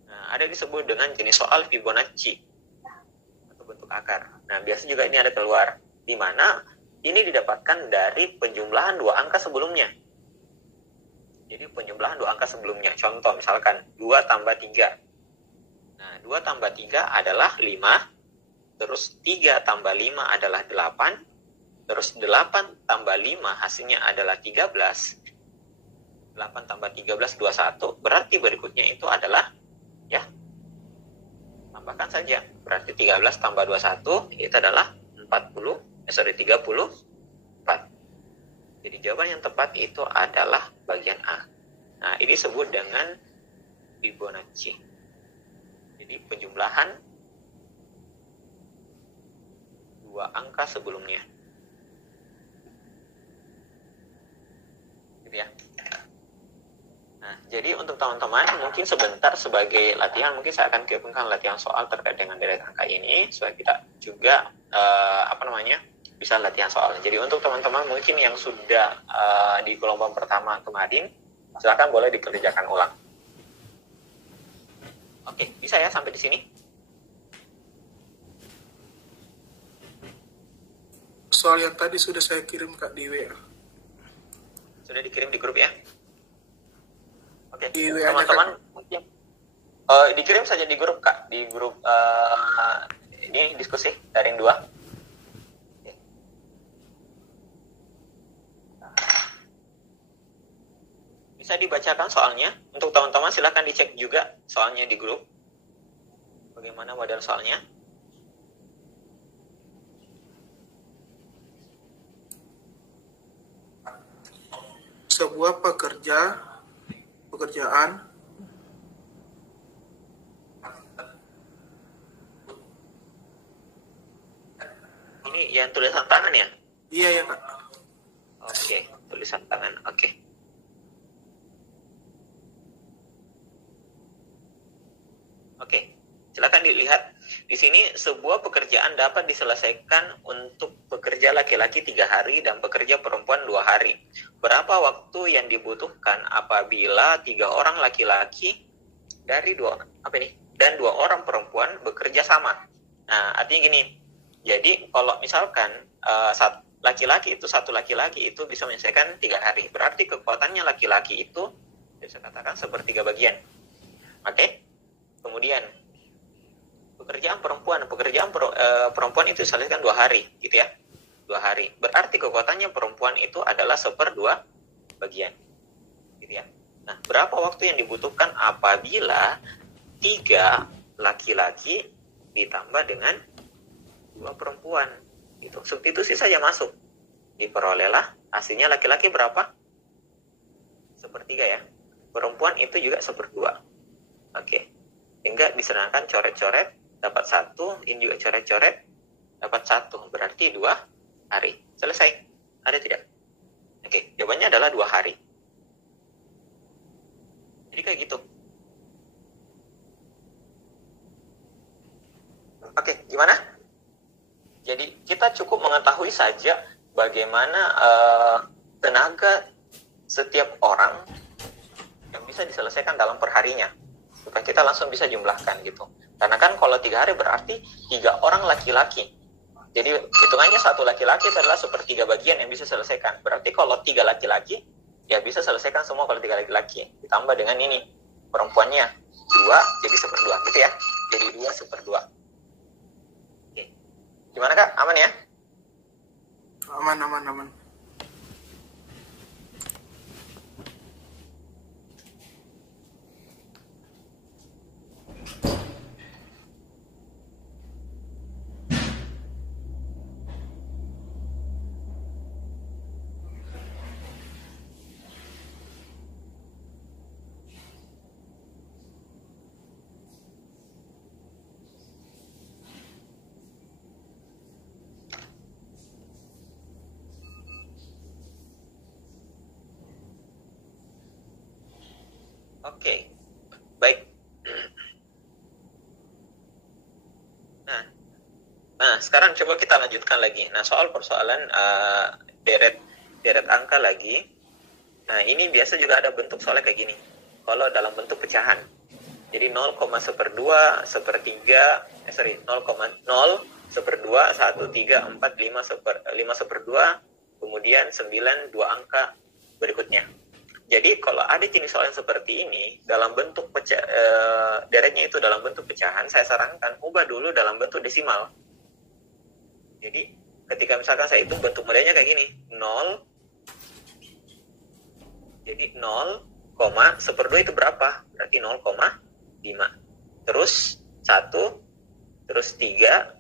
Nah, ada disebut dengan jenis soal Fibonacci atau bentuk akar. Nah, biasa juga ini ada keluar, di mana ini didapatkan dari penjumlahan 2 angka sebelumnya. Jadi penjumlahan 2 angka sebelumnya. Contoh misalkan 2 tambah 3. Nah, 2 tambah 3 adalah 5. Terus 3 tambah 5 adalah 8. Terus 8 tambah 5 hasilnya adalah 13. 8 tambah 13, 21. Berarti berikutnya itu adalah, ya, tambahkan saja. Berarti 13 tambah 21 itu adalah 34. Jadi jawaban yang tepat itu adalah bagian A. Nah, ini disebut dengan Fibonacci. Jadi penjumlahan 2 angka sebelumnya. Gitu ya. Nah, jadi untuk teman-teman mungkin sebentar sebagai latihan, mungkin saya akan kirimkan latihan soal terkait dengan deret angka ini supaya kita juga bisa latihan soal. Jadi untuk teman-teman mungkin yang sudah di gelombang pertama kemarin, silakan boleh dikerjakan ulang. Oke, bisa ya sampai di sini? Soal yang tadi sudah saya kirim Kak di WA. Sudah dikirim di grup ya? Oke, Di WA teman-teman mungkin dikirim saja di grup Kak, di grup ini diskusi daring 2. Bisa dibacakan soalnya. Untuk teman-teman silakan dicek juga soalnya di grup. Bagaimana model soalnya? Sebuah pekerjaan Ini yang tulisan tangan ya? iya ya Kak. Oke, tulisan tangan. Oke. Oke, silakan dilihat Di sini sebuah pekerjaan dapat diselesaikan untuk pekerja laki-laki 3 hari dan pekerja perempuan 2 hari. Berapa waktu yang dibutuhkan apabila 3 orang laki-laki dan 2 orang perempuan bekerja sama? Nah, artinya gini. Jadi kalau misalkan satu laki-laki itu bisa menyelesaikan 3 hari. Berarti kekuatannya laki-laki itu bisa katakan sepertiga bagian. Oke? Kemudian pekerjaan perempuan itu selesaikan 2 hari, gitu ya. 2 hari. Berarti kekuatannya perempuan itu adalah 1/2 bagian. Gitu ya. Nah, berapa waktu yang dibutuhkan apabila 3 laki-laki ditambah dengan 2 perempuan? Gitu. Substitusi saja masuk. Diperolehlah hasilnya laki-laki berapa? 1/3 ya. Perempuan itu juga 1/2. Oke. Hingga diserahkan coret-coret, dapat 1, ini juga coret-coret, dapat 1. Berarti 2 hari. Selesai. Ada tidak? Oke, jawabannya adalah 2 hari. Jadi kayak gitu. Oke, gimana? Jadi kita cukup mengetahui saja bagaimana tenaga setiap orang yang bisa diselesaikan dalam perharinya. Supaya kita langsung bisa jumlahkan gitu. Karena kan kalau 3 hari berarti 3 orang laki-laki. Jadi hitungannya 1 laki-laki adalah 1/3 bagian yang bisa selesaikan. Berarti kalau 3 laki-laki, ya bisa selesaikan semua kalau 3 laki-laki. Ditambah dengan ini, perempuannya 2, jadi 1/2 gitu ya. Jadi 2 1/2. Oke. Gimana Kak? Aman ya? Aman. Oke. Baik. Nah, sekarang coba kita lanjutkan lagi. Nah, soal persoalan deret angka lagi. Nah, ini biasa juga ada bentuk soalnya kayak gini. Kalau dalam bentuk pecahan. Jadi 0,1/2, 0,0, 1/2, 1, 3, 4, 5 1/2, kemudian 9, 2 angka berikutnya. Jadi kalau ada jenis soal yang seperti ini, dalam bentuk deretnya itu dalam bentuk pecahan, saya sarankan ubah dulu dalam bentuk desimal. Jadi ketika misalkan saya hitung bentuk modelnya kayak gini, 0, jadi 0,1/2 itu berapa? Berarti 0,5. Terus 1, terus 3,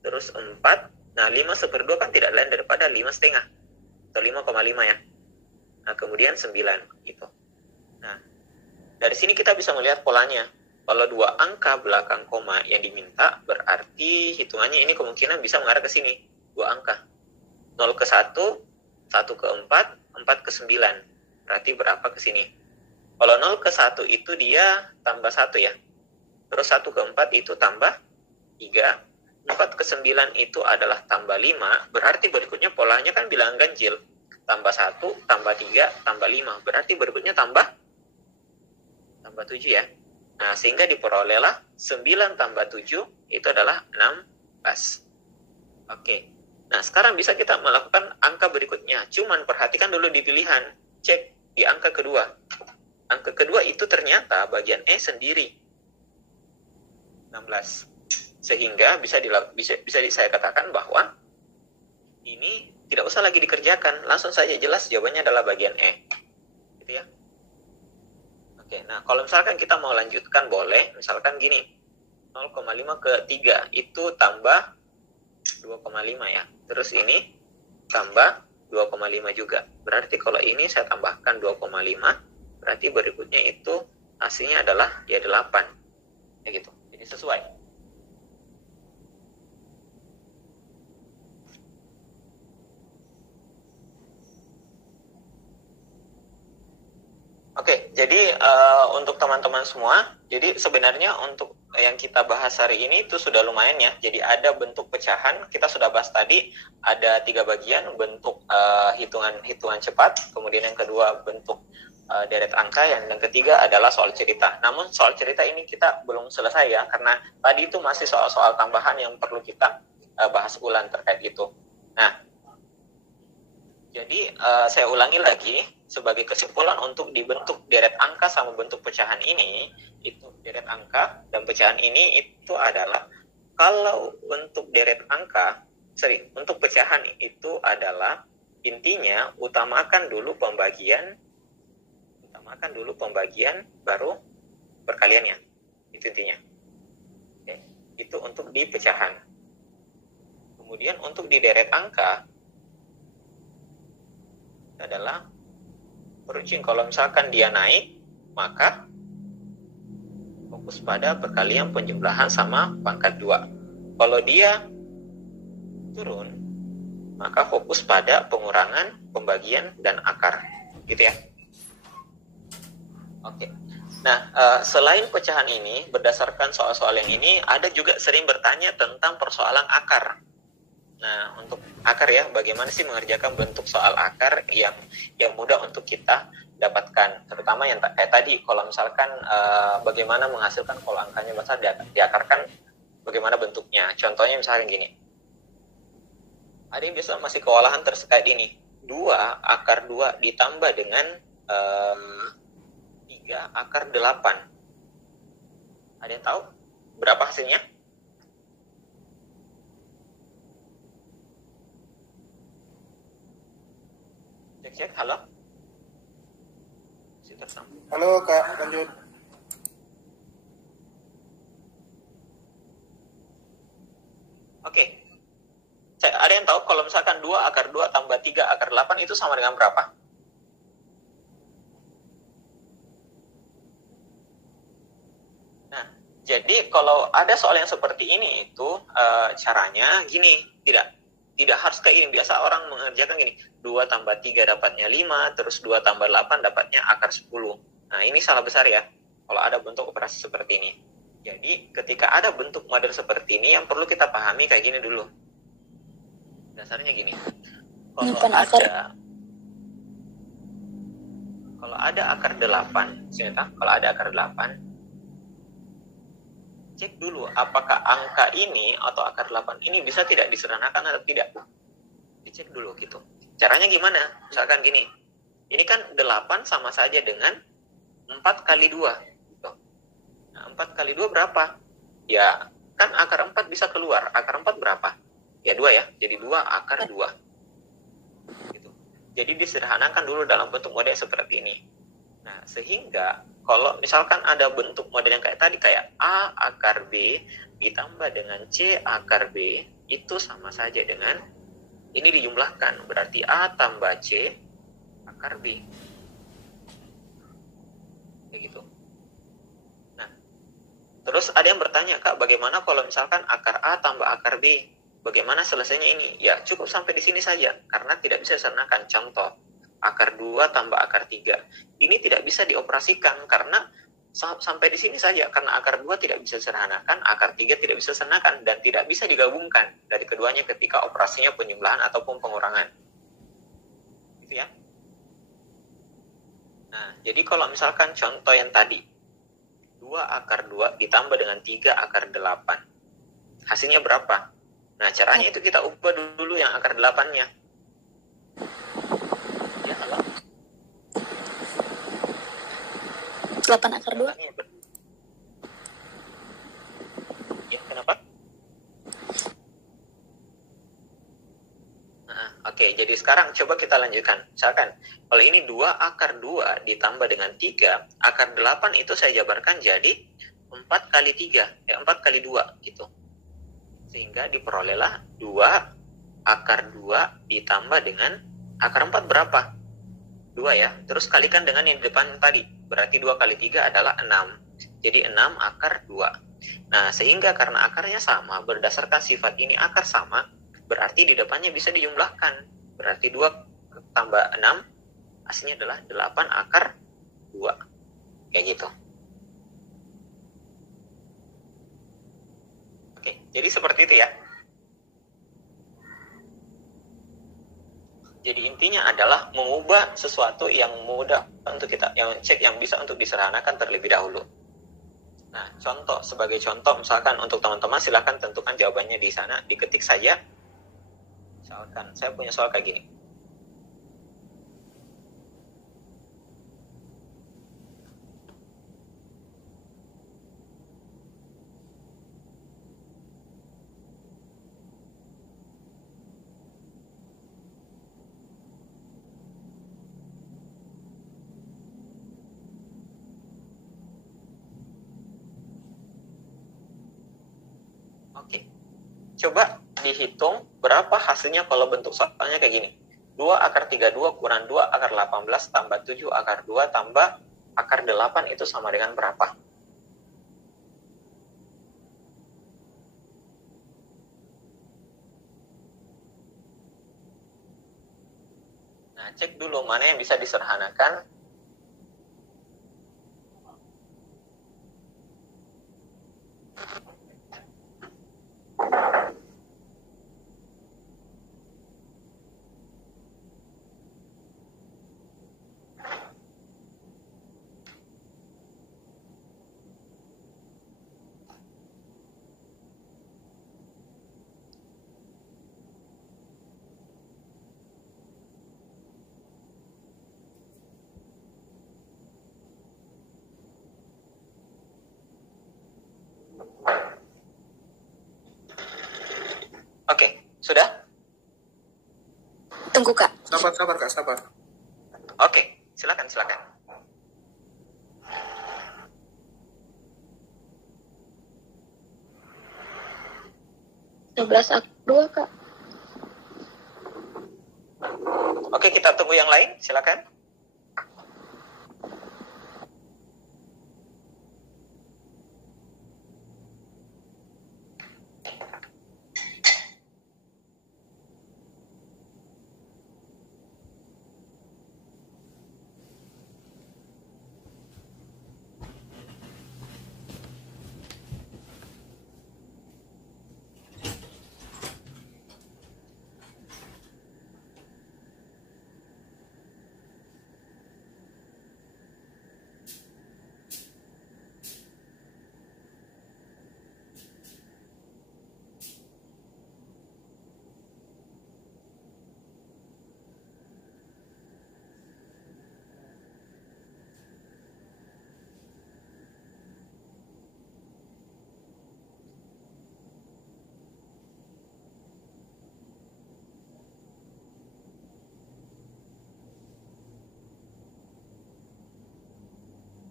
terus 4. Nah, 5/2 kan tidak lain daripada 5,5 atau 5,5 ya. Nah, kemudian 9 gitu. Nah, dari sini kita bisa melihat polanya. Kalau 2 angka belakang koma yang diminta, berarti hitungannya ini kemungkinan bisa mengarah ke sini. 2 angka. 0 ke 1, 1 ke 4, 4 ke 9. Berarti berapa ke sini? Kalau 0 ke 1 itu dia tambah 1 ya. Terus 1 ke 4 itu tambah 3. 4 ke 9 itu adalah tambah 5. Berarti berikutnya polanya kan bilangan ganjil. Tambah 1, tambah 3, tambah 5. Berarti berikutnya tambah 7 ya. Nah, sehingga diperolehlah 9 tambah 7 itu adalah 16. Oke. Nah, sekarang bisa kita melakukan angka berikutnya. Cuman perhatikan dulu di pilihan. Cek di angka kedua. Angka kedua itu ternyata bagian E sendiri. 16. Sehingga bisa saya katakan bahwa ini tidak usah lagi dikerjakan, langsung saja jelas jawabannya adalah bagian E. Gitu ya. Oke, nah kalau misalkan kita mau lanjutkan boleh, misalkan gini. 0,5 ke 3 itu tambah 2,5 ya. Terus ini tambah 2,5 juga. Berarti kalau ini saya tambahkan 2,5, berarti berikutnya itu hasilnya adalah ya 8. Ya gitu. Jadi sesuai. Oke, jadi untuk teman-teman semua, jadi sebenarnya untuk yang kita bahas hari ini itu sudah lumayan ya. Jadi ada bentuk pecahan, kita sudah bahas tadi ada 3 bagian, bentuk hitungan cepat, kemudian yang kedua bentuk deret angka, yang ketiga adalah soal cerita. Namun soal cerita ini kita belum selesai ya, karena tadi itu masih soal-soal tambahan yang perlu kita bahas ulang terkait itu. Nah, jadi saya ulangi lagi sebagai kesimpulan untuk dibentuk deret angka sama bentuk pecahan ini, itu deret angka dan pecahan ini itu adalah kalau untuk deret angka, untuk pecahan itu adalah intinya utamakan dulu pembagian baru perkaliannya. Itu intinya. Oke. Itu untuk di pecahan. Kemudian untuk di deret angka adalah perucing, kalau misalkan dia naik maka fokus pada perkalian penjumlahan sama pangkat 2. Kalau dia turun maka fokus pada pengurangan, pembagian, dan akar, gitu ya. Oke. Nah, selain pecahan ini, berdasarkan soal-soal yang ini, ada juga sering bertanya tentang persoalan akar. Nah, untuk akar ya, bagaimana sih mengerjakan bentuk soal akar yang mudah untuk kita dapatkan, terutama yang kayak tadi, kalau misalkan bagaimana menghasilkan kalau angkanya besar diakarkan, bagaimana bentuknya. Contohnya misalkan gini, ada yang biasa masih kewalahan terkait ini, 2 akar 2 ditambah dengan 3 akar 8. Ada yang tahu berapa hasilnya? Cek, halo? Halo Kak, lanjut. Oke. Ada yang tahu kalau misalkan 2 akar 2 tambah 3 akar 8 itu sama dengan berapa? Nah, jadi kalau ada soal yang seperti ini itu caranya gini, tidak harus kayak ini. Biasa orang mengerjakan gini, 2 tambah 3 dapatnya 5, terus 2 tambah 8 dapatnya akar 10. Nah, ini salah besar ya, kalau ada bentuk operasi seperti ini. Jadi, ketika ada bentuk model seperti ini, yang perlu kita pahami kayak gini dulu. Dasarnya gini, kalau ada akar 8, kalau ada akar 8, cek dulu apakah angka ini atau akar 8 ini bisa tidak disederhanakan atau tidak. Dicek dulu gitu. Caranya gimana? Misalkan gini, ini kan 8 sama saja dengan 4 kali 2. Gitu. Nah, 4 kali 2 berapa? Ya, kan akar 4 bisa keluar. Akar 4 berapa? Ya 2 ya. Jadi 2 akar 2. Gitu. Jadi disederhanakan dulu dalam bentuk model seperti ini. Nah, sehingga kalau misalkan ada bentuk model yang kayak tadi, kayak A akar B ditambah dengan C akar B, itu sama saja dengan ini dijumlahkan, berarti A tambah C akar B. Kayak gitu. Nah, terus ada yang bertanya, Kak, bagaimana kalau misalkan akar A tambah akar B? Bagaimana selesainya ini? Ya, cukup sampai di sini saja, karena tidak bisa disederhanakan. Contoh, akar 2 tambah akar 3. Ini tidak bisa dioperasikan karena sampai di sini saja, karena akar 2 tidak bisa disederhanakan, akar 3 tidak bisa disederhanakan, dan tidak bisa digabungkan dari keduanya ketika operasinya penjumlahan ataupun pengurangan. Gitu ya. Nah, jadi kalau misalkan contoh yang tadi, 2 akar 2 ditambah dengan 3 akar 8. Hasilnya berapa? Nah, caranya itu kita ubah dulu yang akar 8-nya. Ya, halo? 8 akar 2. Ya, kenapa? Nah, oke, jadi sekarang coba kita lanjutkan. Misalkan, kalau ini 2 akar 2 ditambah dengan 3, akar 8 itu saya jabarkan jadi 4 kali 3, 4 kali 2, gitu. Sehingga diperolehlah 2 akar 2 ditambah dengan akar 4 berapa? 2 ya. Terus kalikan dengan yang di depan tadi. Berarti 2 kali 3 adalah 6. Jadi 6 akar 2. Nah, sehingga karena akarnya sama, berdasarkan sifat ini akar sama, berarti di depannya bisa dijumlahkan. Berarti 2 tambah 6, hasilnya adalah 8 akar 2. Kayak gitu. Jadi seperti itu ya. Jadi intinya adalah mengubah sesuatu yang mudah untuk kita, yang cek yang bisa untuk disederhanakan terlebih dahulu. Nah, sebagai contoh, misalkan untuk teman-teman silahkan tentukan jawabannya di sana, diketik saja. Misalkan saya punya soal kayak gini. Oke, coba dihitung berapa hasilnya kalau bentuk soalnya kayak gini. 2 akar 32 kurang 2 akar 18 tambah 7 akar 2 tambah akar 8 itu sama dengan berapa? Nah, cek dulu mana yang bisa disederhanakan. Oke, sudah? Tunggu Kak. Sabar Kak, sabar. Oke, silakan. 11 akar 2 Kak. Oke, kita tunggu yang lain, silakan.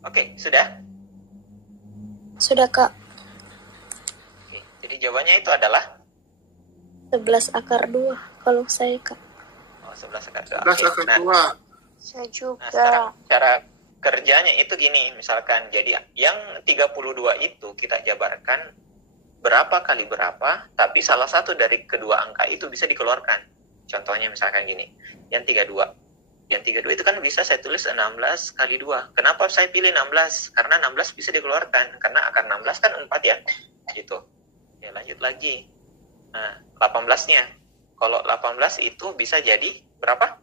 Oke, sudah? Sudah Kak. Oke, jadi jawabannya itu adalah 11 akar 2 kalau saya Kak. 11 akar 2. 11 akar 2. Saya Nah, juga. sekarang cara kerjanya itu gini, misalkan jadi yang 32 itu kita jabarkan berapa kali berapa, tapi salah satu dari kedua angka itu bisa dikeluarkan. Contohnya misalkan gini, yang 32 itu kan bisa saya tulis 16 kali 2. Kenapa saya pilih 16? Karena 16 bisa dikeluarkan. Karena akar 16 kan 4 ya. Gitu. Ya lanjut lagi. Nah, 18-nya. Kalau 18 itu bisa jadi berapa?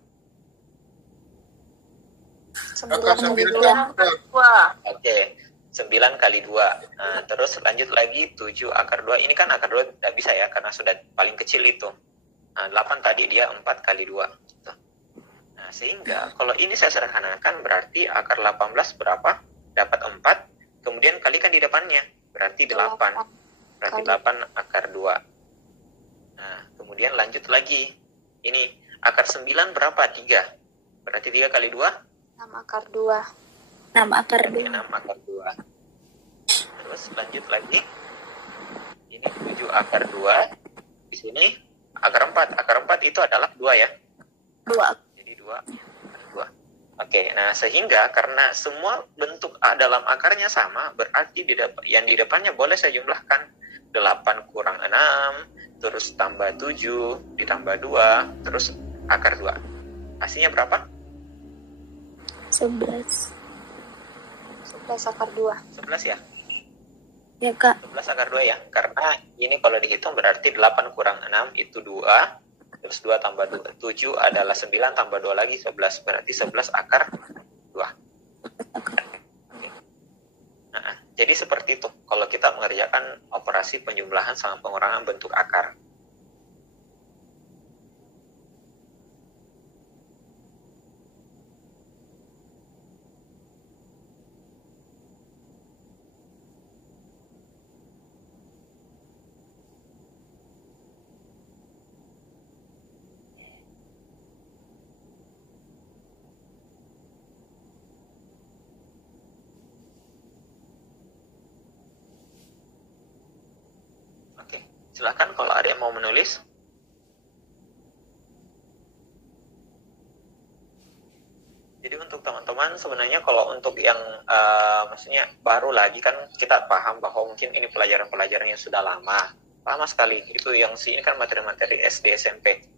Akar 9 kali 2. Oke. 9 kali 2. Nah, terus lanjut lagi 7 akar 2. Ini kan akar 2 tidak bisa ya. Karena sudah paling kecil itu. Nah, 8 tadi dia 4 kali 2. Gitu. Nah, sehingga kalau ini saya sederhanakan berarti akar 18 berapa? Dapat 4, kemudian kalikan di depannya, berarti 8. Berarti 8 akar 2. Nah, kemudian lanjut lagi. Ini akar 9 berapa? 3. Berarti 3 kali 2? 6 akar 2. 6 akar 2. 6 akar 2. Terus lanjut lagi. Ini 7 akar 2. Di sini akar 4. Akar 4 itu adalah 2 ya? 2. 2. Oke, nah sehingga karena semua bentuk dalam akarnya sama, berarti yang di depannya boleh saya jumlahkan 8 kurang 6, terus tambah 7, ditambah 2, terus akar 2. Hasilnya berapa? 11. 11 akar 2. 11 ya? Ya, Kak. 11 akar 2 ya. Karena ini kalau dihitung berarti 8 kurang 6 itu 2. Terus 2 tambah 2, 7 adalah 9 tambah 2 lagi 11. Berarti 11 akar 2. Nah, jadi seperti itu kalau kita mengerjakan operasi penjumlahan sama pengurangan bentuk akar. Oke, silakan kalau ada yang mau menulis. Jadi untuk teman-teman sebenarnya kalau untuk yang maksudnya baru lagi kan kita paham bahwa mungkin ini pelajaran-pelajaran yang sudah lama sekali. Itu yang sih ini kan materi-materi SD SMP.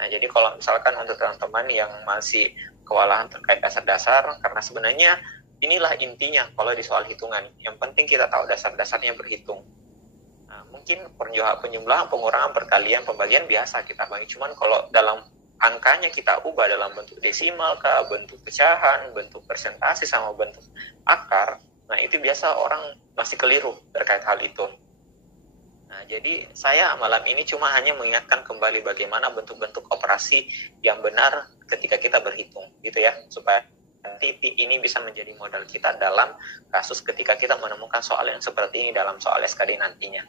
Nah jadi kalau misalkan untuk teman-teman yang masih kewalahan terkait dasar-dasar, karena sebenarnya inilah intinya kalau di soal hitungan. Yang penting kita tahu dasar-dasarnya berhitung. Nah, mungkin penjumlahan, pengurangan, perkalian, pembagian biasa kita bagi. Cuman kalau dalam angkanya kita ubah dalam bentuk desimal kah, bentuk pecahan, bentuk persentase sama bentuk akar, nah itu biasa orang masih keliru terkait hal itu. Nah, jadi saya malam ini cuma hanya mengingatkan kembali bagaimana bentuk-bentuk operasi yang benar ketika kita berhitung, gitu ya, supaya nanti ini bisa menjadi modal kita dalam kasus ketika kita menemukan soal yang seperti ini dalam soal SKD nantinya.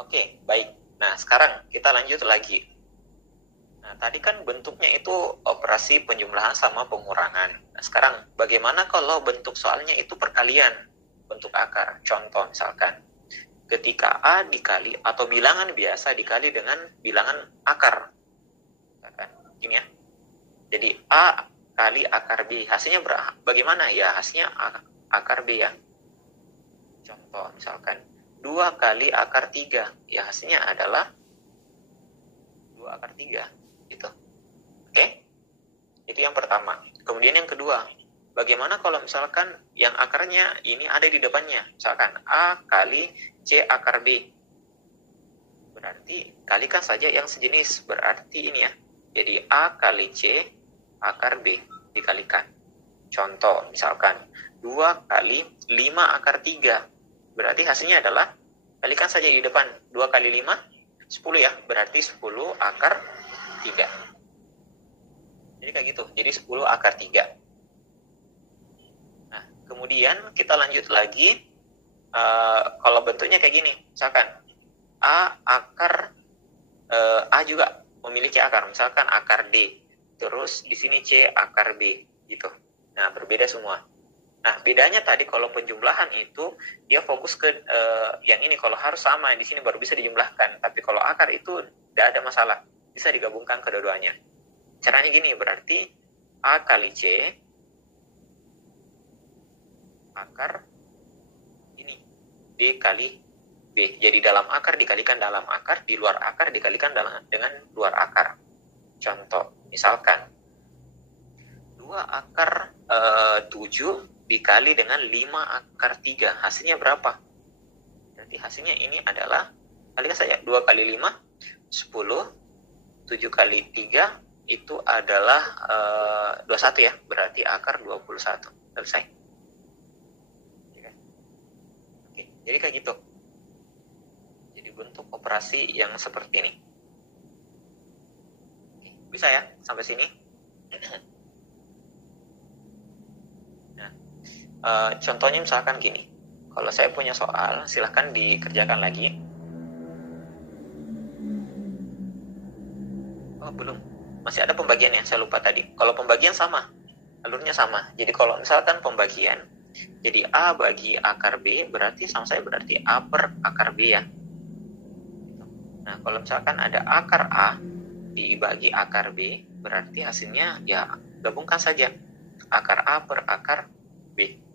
Oke, baik. Nah, sekarang kita lanjut lagi. Nah, tadi kan bentuknya itu operasi penjumlahan sama pengurangan. Nah, sekarang bagaimana kalau bentuk soalnya itu perkalian, bentuk akar? Contoh misalkan, ketika A dikali atau bilangan biasa dikali dengan bilangan akar. Misalkan, gini ya. Jadi A kali akar B, hasilnya bagaimana? Ya, hasilnya akar B ya. Contoh misalkan, 2 kali akar 3, ya hasilnya adalah 2 akar 3, gitu. Oke? Itu yang pertama. Kemudian yang kedua, bagaimana kalau misalkan yang akarnya ini ada di depannya? Misalkan A kali C akar B. Berarti kalikan saja yang sejenis, berarti ini ya. Jadi A kali C akar B dikalikan. Contoh, misalkan 2 kali 5 akar 3. Berarti hasilnya adalah, kalikan saja di depan, 2 kali 5, 10 ya, berarti 10 akar 3. Jadi kayak gitu, jadi 10 akar 3. Nah, kemudian kita lanjut lagi, kalau bentuknya kayak gini, misalkan A akar, A juga memiliki akar, misalkan akar D, terus di sini C akar B, gitu. Nah, berbeda semua. Nah, bedanya tadi kalau penjumlahan itu dia fokus ke yang ini, kalau harus sama di sini baru bisa dijumlahkan. Tapi kalau akar itu tidak ada masalah, bisa digabungkan kedua-duanya. Caranya gini, berarti A kali C akar ini B kali B. Jadi dalam akar dikalikan dalam akar, di luar akar dikalikan dengan luar akar. Contoh, misalkan 2 akar 7 dikali dengan 5 akar 3. Hasilnya berapa? Berarti hasilnya ini adalah, kalikan saja 2 kali 5, 10. 7 kali 3 itu adalah 21 ya. Berarti akar 21. Selesai. Oke, jadi kayak gitu. Jadi bentuk operasi yang seperti ini. Oke, bisa ya sampai sini? Contohnya misalkan gini, kalau saya punya soal, silahkan dikerjakan lagi. Oh belum, masih ada pembagiannya, saya lupa tadi. Kalau pembagian sama, alurnya sama. Jadi kalau misalkan pembagian, jadi A bagi akar B, berarti sama saya berarti A per akar B ya. Nah kalau misalkan ada akar A dibagi akar B, berarti hasilnya ya gabungkan saja akar A per akar B.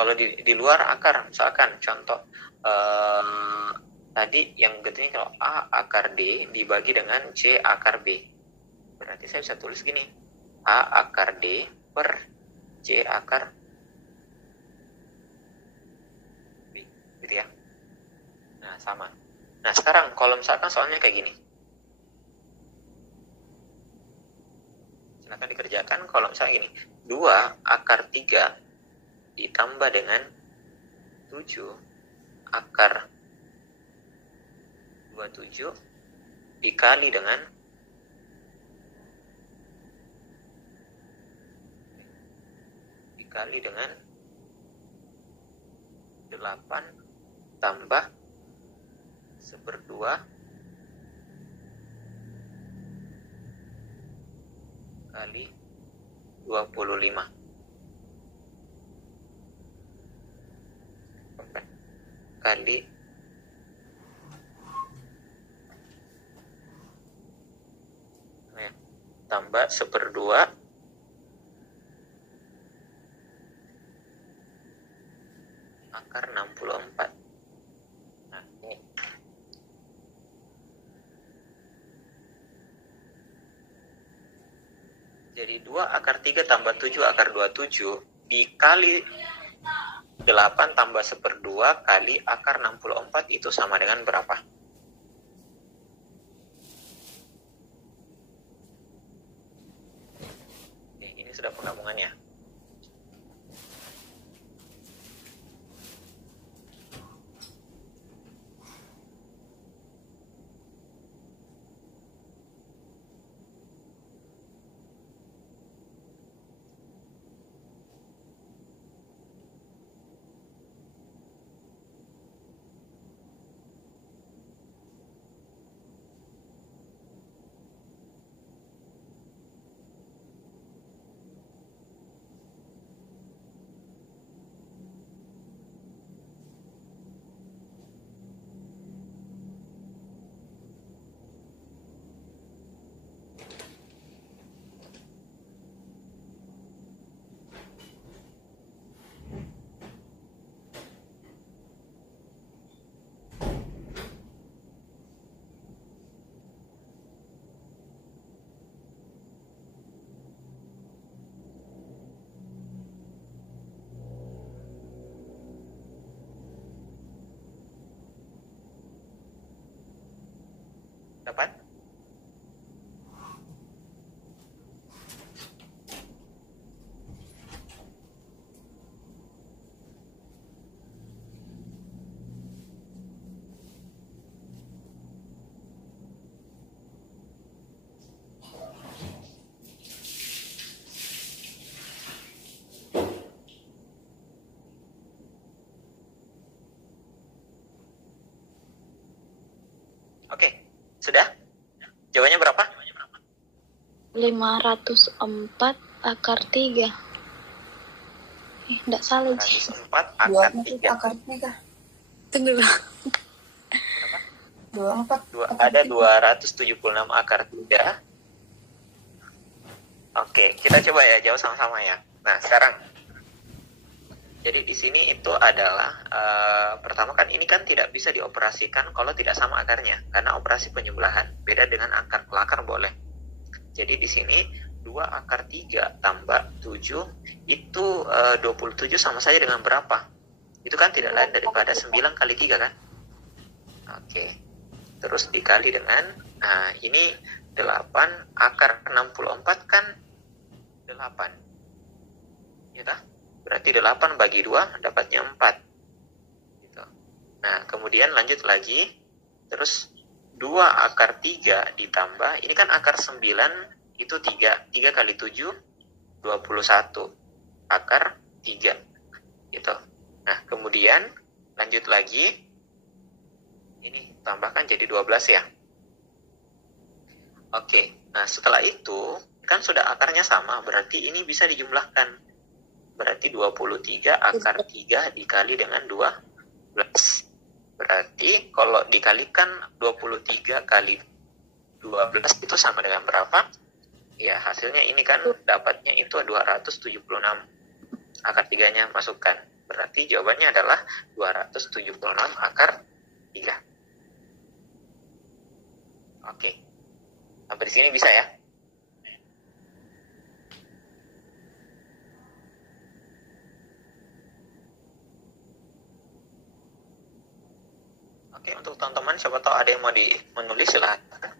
Kalau di luar akar, misalkan contoh tadi yang getahnya kalau A akar D dibagi dengan C akar B. Berarti saya bisa tulis gini. A akar D per C akar B. Gitu ya. Nah, sama. Nah, sekarang kalau misalkan soalnya kayak gini. Silakan dikerjakan kalau misalnya gini. 2 akar 3 ditambah dengan 7 akar 27 dikali dengan 8 tambah 1/2 kali 25 kali tambah 1/2 akar 64. Nah, ini. Jadi 2 akar 3 tambah 7 akar 27 dikali 8 tambah 1/2 kali akar 64 itu sama dengan berapa? Oke, ini sudah penggabungannya. Dapat? Oke, sudah? Jawabannya berapa? 504 akar 3. Enggak salah. 504 akar 3. Akar 3. Tunggu dulu. 24. Ada 276 akar 3. Oke, kita coba ya jawab sama-sama ya. Nah, sekarang jadi di sini itu adalah pertama kan ini kan tidak bisa dioperasikan kalau tidak sama akarnya karena operasi penjumlahan. Beda dengan akar. Kalau akar boleh. Jadi di sini 2 akar 3 tambah 7 itu 27 sama saja dengan berapa? Itu kan tidak lain daripada 9 kali 3 kan? Oke. Terus dikali dengan ini 8 akar 64 kan 8. Ya kan? Berarti 8 bagi 2 dapatnya 4. Gitu. Nah, kemudian lanjut lagi. Terus 2 akar 3 ditambah. Ini kan akar 9 itu 3. 3 kali 7, 21. Akar 3. Gitu. Nah, kemudian lanjut lagi. Ini tambahkan jadi 12 ya. Oke. Nah, setelah itu kan sudah akarnya sama. Berarti ini bisa dijumlahkan. Berarti 23 akar 3 dikali dengan 12. Berarti kalau dikalikan 23 kali 12 itu sama dengan berapa? Ya, hasilnya ini kan dapatnya itu 276. Akar 3-nya masukkan. Berarti jawabannya adalah 276 akar 3. Oke. Sampai di sini bisa ya? Oke, untuk teman-teman siapa tahu ada yang mau menulis, silahkan.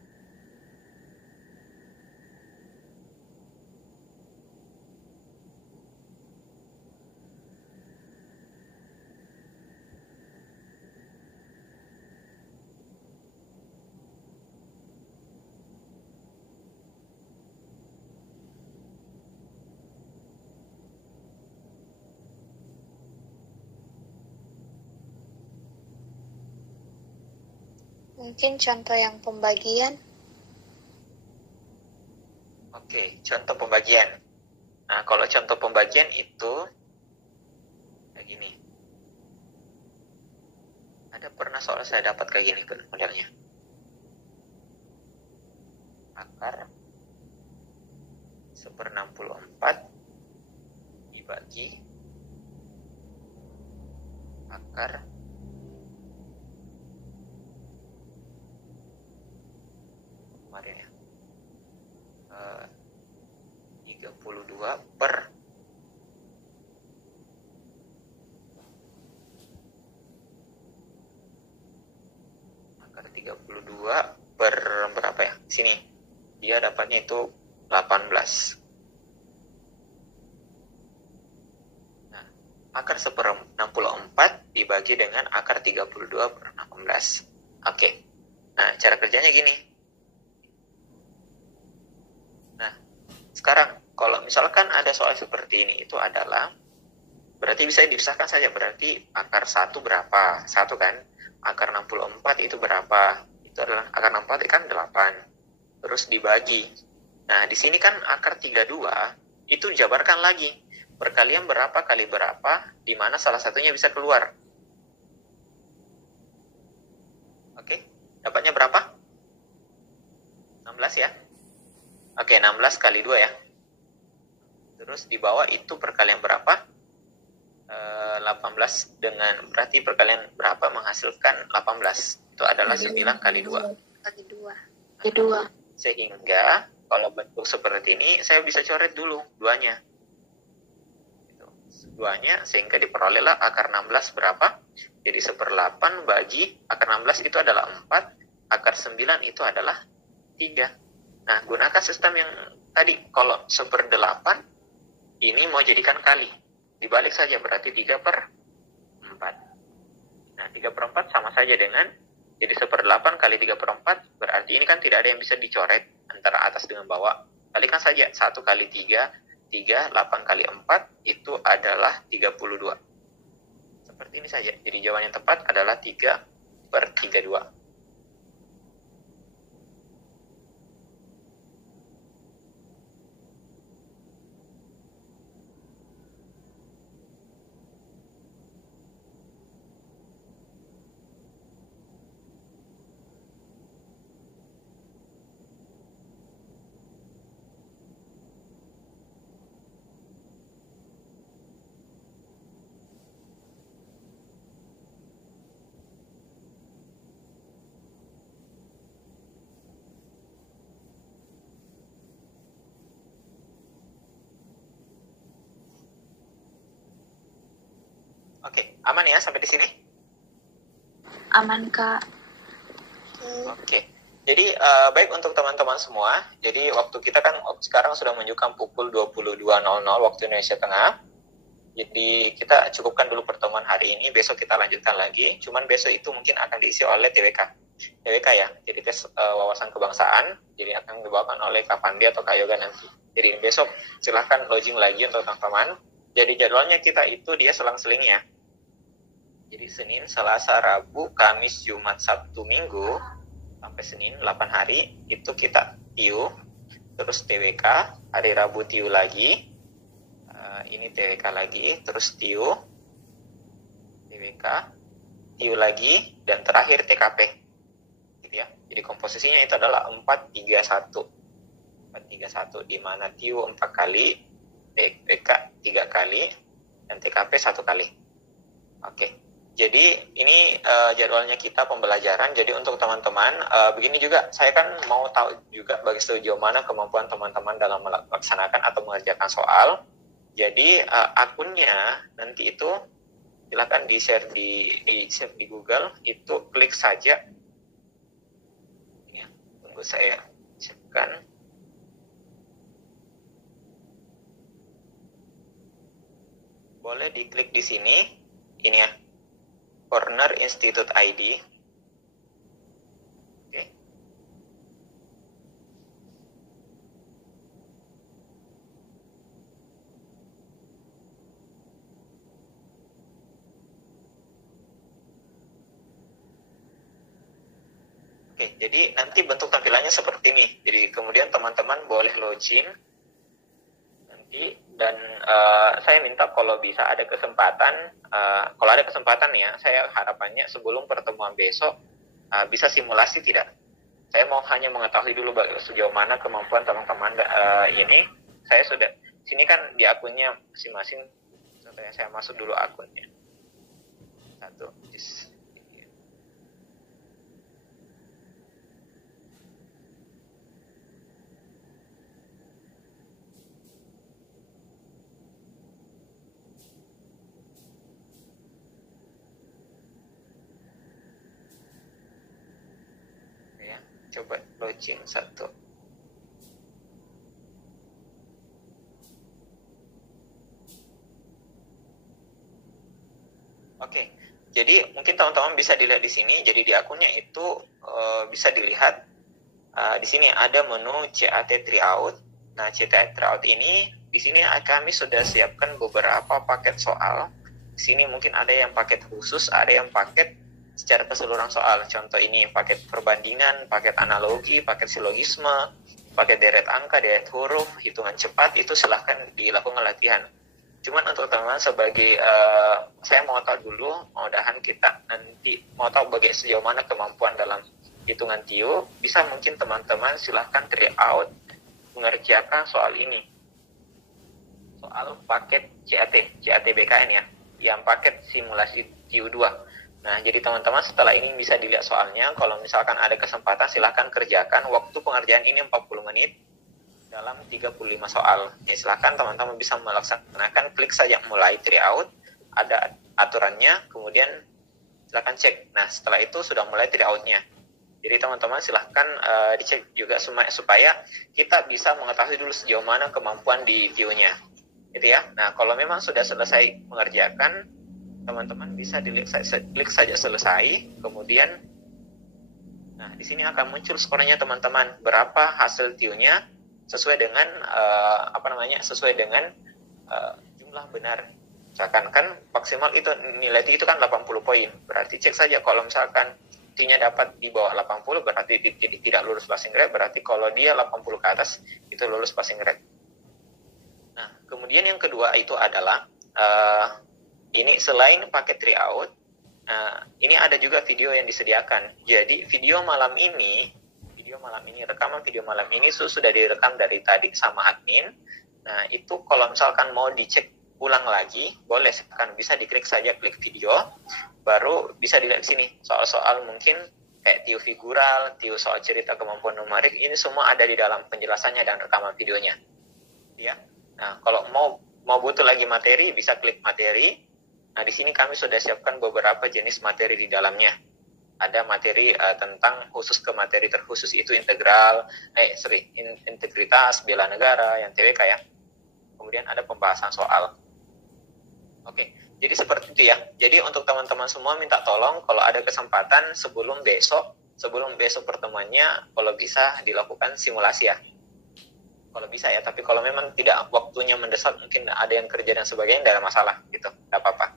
Mungkin contoh yang pembagian. Oke, contoh pembagian. Nah, kalau contoh pembagian itu kayak gini. Ada pernah soal saya dapat kayak gini modelnya. Akar 1/64 dibagi akar 32 per akar 32 per berapa ya? Sini. Dia dapatnya itu 18. Nah, akar 1/64 dibagi dengan akar 32 per 18. Oke. Nah, cara kerjanya gini. Nah, sekarang kalau misalkan ada soal seperti ini, itu adalah berarti bisa dipisahkan saja. Berarti akar 1 berapa? 1 kan? Akar 64 itu berapa? Itu adalah akar 64 kan 8. Terus dibagi. Nah, di sini kan akar 32 itu jabarkan lagi. Perkalian berapa kali berapa, di mana salah satunya bisa keluar. Oke, dapatnya berapa? 16 ya? Oke, 16 kali 2 ya. Terus di bawah itu perkalian berapa? 18 dengan berarti perkalian berapa menghasilkan 18? Itu adalah 9 kali 2. Kali 2. Sehingga kalau bentuk seperti ini saya bisa coret dulu duanya. Duanya sehingga diperolehlah akar 16 berapa? Jadi 1/8 bagi akar 16 itu adalah 4, akar 9 itu adalah 3. Nah, gunakan sistem yang tadi. Kalau 1/8 ini mau jadikan kali. Dibalik saja berarti 3/4. Nah, 3/4 sama saja dengan jadi 1/8 kali 3/4 berarti ini kan tidak ada yang bisa dicoret antara atas dengan bawah. Kalikan saja 1 kali 3, 8 kali 4 itu adalah 32. Seperti ini saja. Jadi jawaban yang tepat adalah 3/32. Oke, aman ya sampai di sini? Aman, Kak. Oke. Jadi baik untuk teman-teman semua. Jadi waktu kita kan sekarang sudah menunjukkan pukul 22.00 waktu Indonesia Tengah. Jadi kita cukupkan dulu pertemuan hari ini. Besok kita lanjutkan lagi. Cuman besok itu mungkin akan diisi oleh TWK. TWK ya. Jadi tes wawasan kebangsaan. Jadi akan dibawakan oleh Kak Pandi atau Kak Yoga nanti. Jadi besok silahkan login lagi untuk teman-teman. Jadi jadwalnya kita itu dia selang-seling ya. Jadi Senin, Selasa, Rabu, Kamis, Jumat, Sabtu, Minggu sampai Senin 8 hari itu kita TIU, terus TWK, hari Rabu TIU lagi, ini TWK lagi, terus TIU, TWK, TIU lagi, dan terakhir TKP, gitu ya. Jadi komposisinya itu adalah 4-3-1, 4-3-1 di mana TIU 4 kali, TWK 3 kali, dan TKP 1 kali. Oke. Jadi ini jadwalnya kita pembelajaran. Jadi untuk teman-teman, begini juga, saya kan mau tahu juga sejauh mana kemampuan teman-teman dalam melaksanakan atau mengerjakan soal. Jadi akunnya nanti itu silakan di-share di Google, itu klik saja. Ya, tunggu saya cekkan. Boleh diklik di sini, ini ya. Corner Institute ID. Oke. Oke, jadi nanti bentuk tampilannya seperti ini. Jadi kemudian teman-teman boleh login nanti, dan saya minta kalau bisa ada kesempatan, kalau ada kesempatan ya, saya harapannya sebelum pertemuan besok bisa simulasi tidak. Saya mau hanya mengetahui dulu sejauh mana kemampuan teman-teman ini. Saya sudah, sini kan di akunnya masing-masing, contohnya saya masuk dulu akunnya. Satu, coba login satu. Oke, jadi mungkin teman-teman bisa dilihat di sini. Jadi di akunnya itu bisa dilihat di sini ada menu CAT Tryout. Nah, CAT Tryout ini di sini kami sudah siapkan beberapa paket soal. Di sini mungkin ada yang paket khusus, ada yang paket secara keseluruhan soal. Contoh ini paket perbandingan, paket analogi, paket silogisme, paket deret angka, deret huruf, hitungan cepat, itu silahkan dilakukan latihan. Cuman untuk teman-teman sebagai saya mau tahu dulu, mudah-mudahan kita nanti mau tahu sejauh mana kemampuan dalam hitungan TIO, bisa mungkin teman-teman silahkan try out mengerjakan soal ini. Soal paket CAT BKN ya, yang paket simulasi TIO 2. Nah, jadi teman-teman setelah ini bisa dilihat soalnya. Kalau misalkan ada kesempatan, silahkan kerjakan. Waktu pengerjaan ini 40 menit dalam 35 soal. Ya, silahkan teman-teman bisa melaksanakan, klik saja mulai tryout. Ada aturannya, kemudian silahkan cek. Nah, setelah itu sudah mulai tryoutnya. Jadi teman-teman silahkan dicek juga supaya kita bisa mengetahui dulu sejauh mana kemampuan di view-nya. Gitu ya. Nah, kalau memang sudah selesai mengerjakan, teman-teman bisa klik saja selesai, kemudian nah di sini akan muncul skornya teman-teman, berapa hasil TIO-nya sesuai dengan sesuai dengan jumlah benar. Misalkan kan maksimal itu nilai TIO itu kan 80 poin, berarti cek saja kalau misalkan TIO-nya dapat di bawah 80 berarti tidak lulus passing grade, berarti kalau dia 80 ke atas itu lulus passing grade. Nah, kemudian yang kedua itu adalah ini selain paket tryout, ini ada juga video yang disediakan. Jadi rekaman video malam ini sudah direkam dari tadi sama admin. Nah, itu kalau misalkan mau dicek ulang lagi, boleh, kan bisa diklik saja, klik video, baru bisa dilihat di sini. Soal-soal mungkin kayak TIO figural, TIO soal cerita kemampuan numerik, ini semua ada di dalam penjelasannya dan rekaman videonya. Ya. Nah, kalau mau butuh lagi materi, bisa klik materi. Nah, di sini kami sudah siapkan beberapa jenis materi di dalamnya. Ada materi tentang khusus ke materi terkhusus itu integritas, bela negara, yang TWK ya. Kemudian ada pembahasan soal. Oke, jadi seperti itu ya. Jadi untuk teman-teman semua minta tolong kalau ada kesempatan sebelum besok pertemuannya, kalau bisa dilakukan simulasi ya. Kalau bisa ya, tapi kalau memang tidak waktunya mendesak, mungkin ada yang kerja dan sebagainya, tidak ada masalah gitu, tidak apa-apa.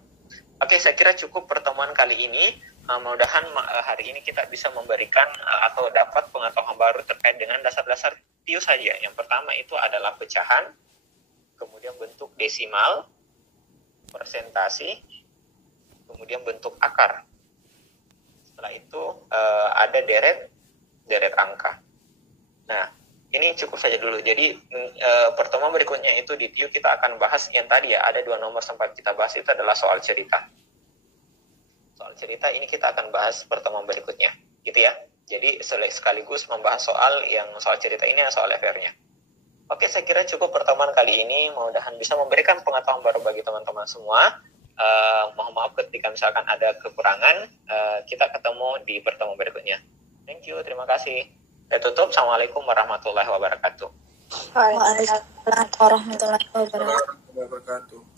Oke, saya kira cukup pertemuan kali ini. Mudah-mudahan hari ini kita bisa memberikan atau dapat pengetahuan baru terkait dengan dasar-dasar TIO saja. Yang pertama itu adalah pecahan, kemudian bentuk desimal, persentasi, kemudian bentuk akar. Setelah itu ada deret angka. Nah, ini cukup saja dulu. Jadi pertemuan berikutnya itu di TIO kita akan bahas yang tadi ya, ada 2 nomor sempat kita bahas, itu adalah soal cerita. soal cerita ini kita akan bahas pertemuan berikutnya, gitu ya. Jadi sekaligus membahas soal cerita ini, soal affair-nya. Oke, saya kira cukup pertemuan kali ini. Mudah-mudahan bisa memberikan pengetahuan baru bagi teman-teman semua. Mohon maaf ketika misalkan ada kekurangan. Kita ketemu di pertemuan berikutnya. Thank you, terima kasih. Saya tutup. Assalamualaikum warahmatullahi wabarakatuh. Waalaikumsalam warahmatullahi wabarakatuh. Wabarakatuh.